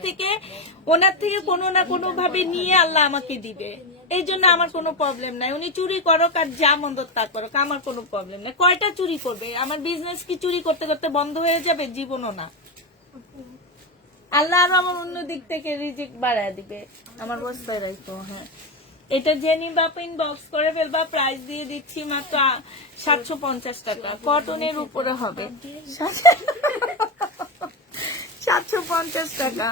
থেকে কোনো না কোনো ভাবে নিয়ে আল্লাহ আমাকে দিবে এই জন্য আমার কোনো প্রবলেম নাই উনি চুরি করুক আর যা মন্দ তা করুক আমার কোনো প্রবলেম নাই কয়টা চুরি করবে আমার বিজনেস কি চুরি করতে করতে বন্ধ হয়ে যাবে জীবনও না আল্লাহ আরো আমার অন্য দিক থেকে রিজিক বাড়ায় দিবে আমার বস্তায় রাখো হ্যাঁ এটা জেনি বাপ ইনবক্স করে ফেলবা প্রাইস দিয়ে দিচ্ছি মাত্র 750 টাকা কটনের উপরে হবে 750 টাকা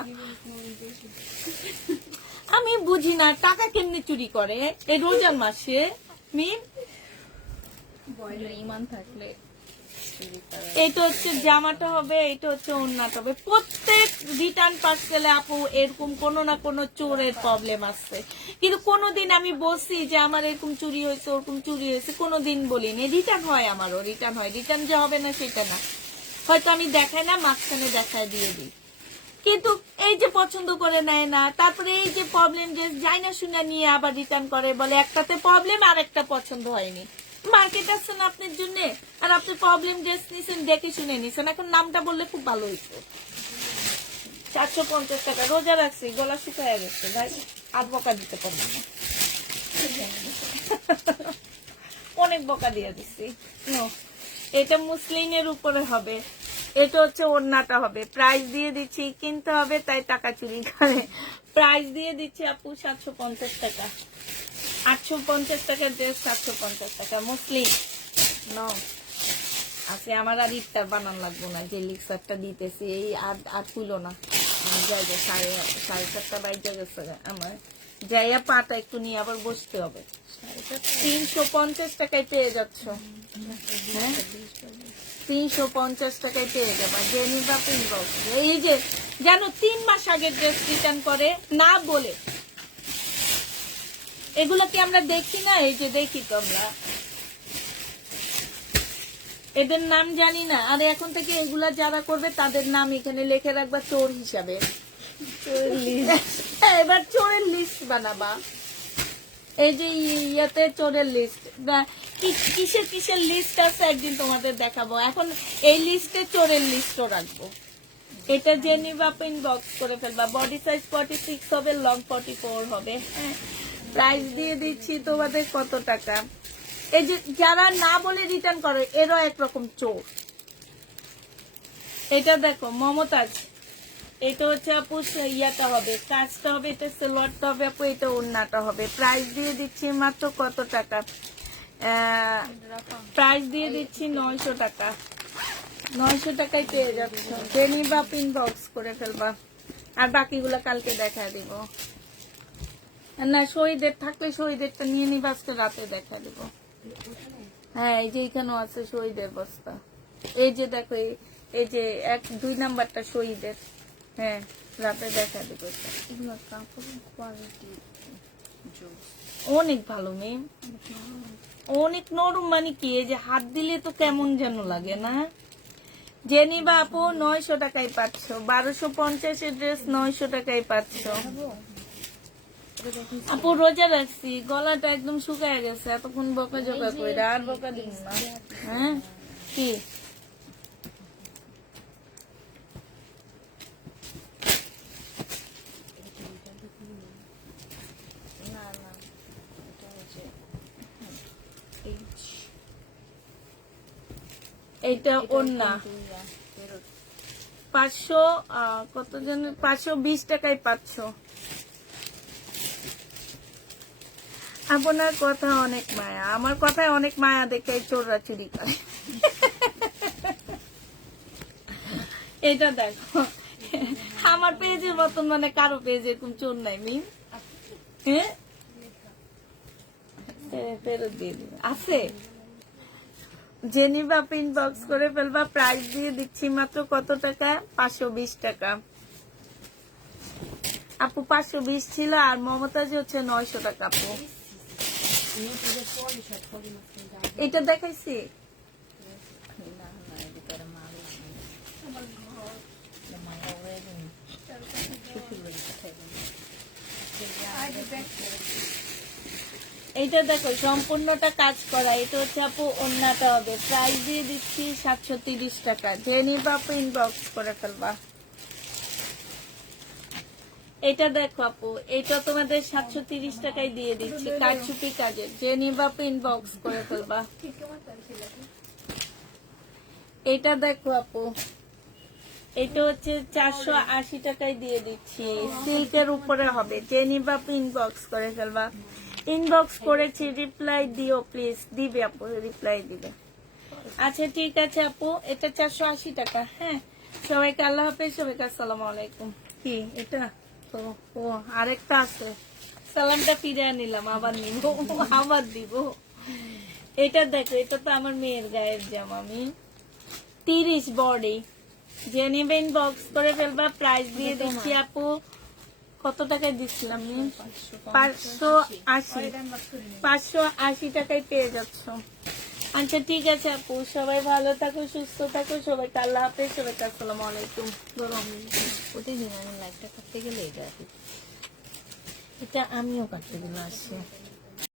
আমি বুঝি না টাকা কেমনে চুরি করে এই রোজার মাসে মিম ইমান থাকলে এটা হচ্ছে জামাটা হবে এটা হচ্ছে ওড়নাটা হবে প্রত্যেক রিটার্ন পার্সেলে আপু এরকম কোনো না কোনো চোরের প্রবলেম আছে কিন্তু কোনোদিন আমি বলছি যে আমার এরকম চুরি হয়েছে ওরকম চুরি হয়েছে কোনোদিন বলিনি রিটার্ন হয় আমারও রিটার্ন হয় রিটার্ন যে হবে না সেটা না হয়তো আমি দেখাই না মাঝখানে দেখায় দিয়ে দিই কিন্তু এই যে পছন্দ করে নেয় না তারপরে এই যে প্রবলেম যে যাই না শুনে নিয়ে আবার রিটার্ন করে বলে একটাতে প্রবলেম আর একটা পছন্দ হয়নি মার্কেট আসছেন আপনার জন্য আর আপনি প্রবলেম ড্রেস নিছেন দেখে শুনে নিছেন এখন নামটা বললে খুব ভালো হইতো 750 টাকা রোজা রাখছি গলা শুকায় গেছে ভাই আর বকা দিতে পারবো না অনেক বকা দিয়ে দিচ্ছি এটা মুসলিমের উপরে হবে এটা হচ্ছে ওড়নাটা হবে প্রাইস দিয়ে দিচ্ছি কিনতে হবে তাই টাকা চুরি করে প্রাইস দিয়ে দিচ্ছি আপু 750 টাকা 850 টাকার ড্রেস 750 টাকা মুসলিম আছে আমার আর ইফতার বানান লাগবো না যে লিক্সারটা দিতেছি এই আর তুলো না যাই যাই 7:30 বাইজা গেছে আমার যাইয়া পাটা একটু নিয়ে আবার বসতে হবে 350 টাকায় পেয়ে যাচ্ছ হ্যাঁ 350 টাকায় পেয়ে যাবা জেনি বা ইনবক্স এই যে জানো 3 মাস আগে ড্রেস রিটার্ন করে না বলে এগুলা কি আমরা দেখি না এই যে দেখি তো আমরা এদের নাম জানি না আর এখন থেকে এগুলা যারা করবে তাদের নাম এখানে লিখে রাখবা চোর হিসাবে এবার চোরের লিস্ট বানাবা এই যে ইয়াতে চোরের লিস্ট কিসের কিসের লিস্ট আছে একদিন তোমাদের দেখাবো এখন এই লিস্টে চোরের লিস্টও রাখবো এটা জেনি বাপ ইনবক্স করে ফেলবা বডি সাইজ 46 হবে লং 44 হবে হ্যাঁ প্রাইস দিয়ে দিচ্ছি তোমাদের কত টাকা এই যে যারা না বলে রিটার্ন করে এরও একরকম চোর এটা দেখো মমতাজ এটা হচ্ছে আপু ইয়াটা হবে কাজটা হবে এটা সেলোয়ারটা হবে আপু এটা ওড়নাটা হবে প্রাইস দিয়ে দিচ্ছি মাত্র কত টাকা প্রাইস দিয়ে দিচ্ছি 900 টাকা 900 টাকায় পেয়ে যাচ্ছ জেনি বাপ ইনবক্স করে ফেলবা আর বাকিগুলো কালকে দেখা দিব না শহীদের থাকলে শহীদেরটা নিয়ে নিবা আজকে রাতে দেখা দিব হ্যাঁ এই যে এখানেও আছে শহীদের বস্তা এই যে দেখো এই যে 1-2 নাম্বারটা শহীদের, হ্যাঁ রাতে দেখা দেবো এটা। এগুলো কাপড়ের কোয়ালিটি জোস। অনেক ভালো মেয়ে, অনেক নরম, মানে কি এই যে হাত দিলে তো কেমন যেন লাগে না। জেনিবা আপু 900 টাকায় পাচ্ছ, 1250 এর ড্রেস 900 টাকায় পাচ্ছ। আপু রোজা রাখছি, গলাটা একদম শুকায় গেছে, এতক্ষণ বকা জকা কইরা আর বকা দিন না। হ্যাঁ কি না না, এটা হচ্ছে এইচ, এইটা ওন্না ফেরত। 500 কত জন 520 টাকায় পাচ্ছ। আপনার কথা অনেক মায়া, আমার কথায় অনেক মায়া দেখে চোররা চুরি করে। এটা দেখো আমার পেজের মতন, মানে কারো পেজ এরকম চোর নাই মিম। হ্যাঁ ফেরত দিয়ে দিবে আছে। জেনিবা ইনবক্স করে ফেলবা, প্রাইস দিয়ে দিচ্ছি মাত্র কত টাকা, 520 টাকা। আপু 520 ছিল, আর মমতাজ হচ্ছে 900 টাকা। আপু এটা দেখাইছি, না না, এদিকে আর মাল মালা হয়ে গেল, শ্বশুর বাড়ি কোথায় গেল? এইটা দেখো সম্পূর্ণটা কাজ করা, এটা হচ্ছে আপু অন্যটা হবে, প্রাইস দিয়ে দিচ্ছি 730 টাকা। জেনিবা আপু ইনবক্স করে ফেলবা। এটা দেখো আপু, এটা তোমাদের 730 টাকায় দিয়ে দিচ্ছি, কারচুপি কাজের। জেনিবা আপু ইনবক্স করে ফেলবা। এটা দেখো আপু, এটা হচ্ছে 480 টাকায় দিয়ে দিচ্ছি, সিল্কের উপরে হবে। জেনিবা আপু ইনবক্স করে ফেলবা। ইনবক্স করেছি, রিপ্লাই দিও প্লিজ। দিবে আপু, রিপ্লাই দিবে। আচ্ছা ঠিক আছে আপু, এটা 480 টাকা। হ্যাঁ সবাইকে আল্লাহ হাফেজ, সবাইকে আসসালামু আলাইকুম। কি এটা তো, ও আরেকটা আছে, সালামটা ফিরে নিলাম, আবার নিব, আবার দিব। এটা দেখো, এটা তো আমার মেয়ের গায়ের জামা, আমি 30 বডি। যে নেবে ইনবক্স করে ফেলবা, প্রাইস দিয়ে দিচ্ছি আপু কত টাকায় দিচ্ছিলাম, 580 টাকায় পেয়ে যাচ্ছ। আচ্ছা ঠিক আছে আপু, সবাই ভালো থাকো, সুস্থ থাকো, সবাইকে আল্লাহ হাফেজ, সবাইকে আসসালামু আলাইকুম। প্রতিদিন আমি লাইটটা করতে গেলে এটা এটা আমিও কাটতে দিলাম আসছি।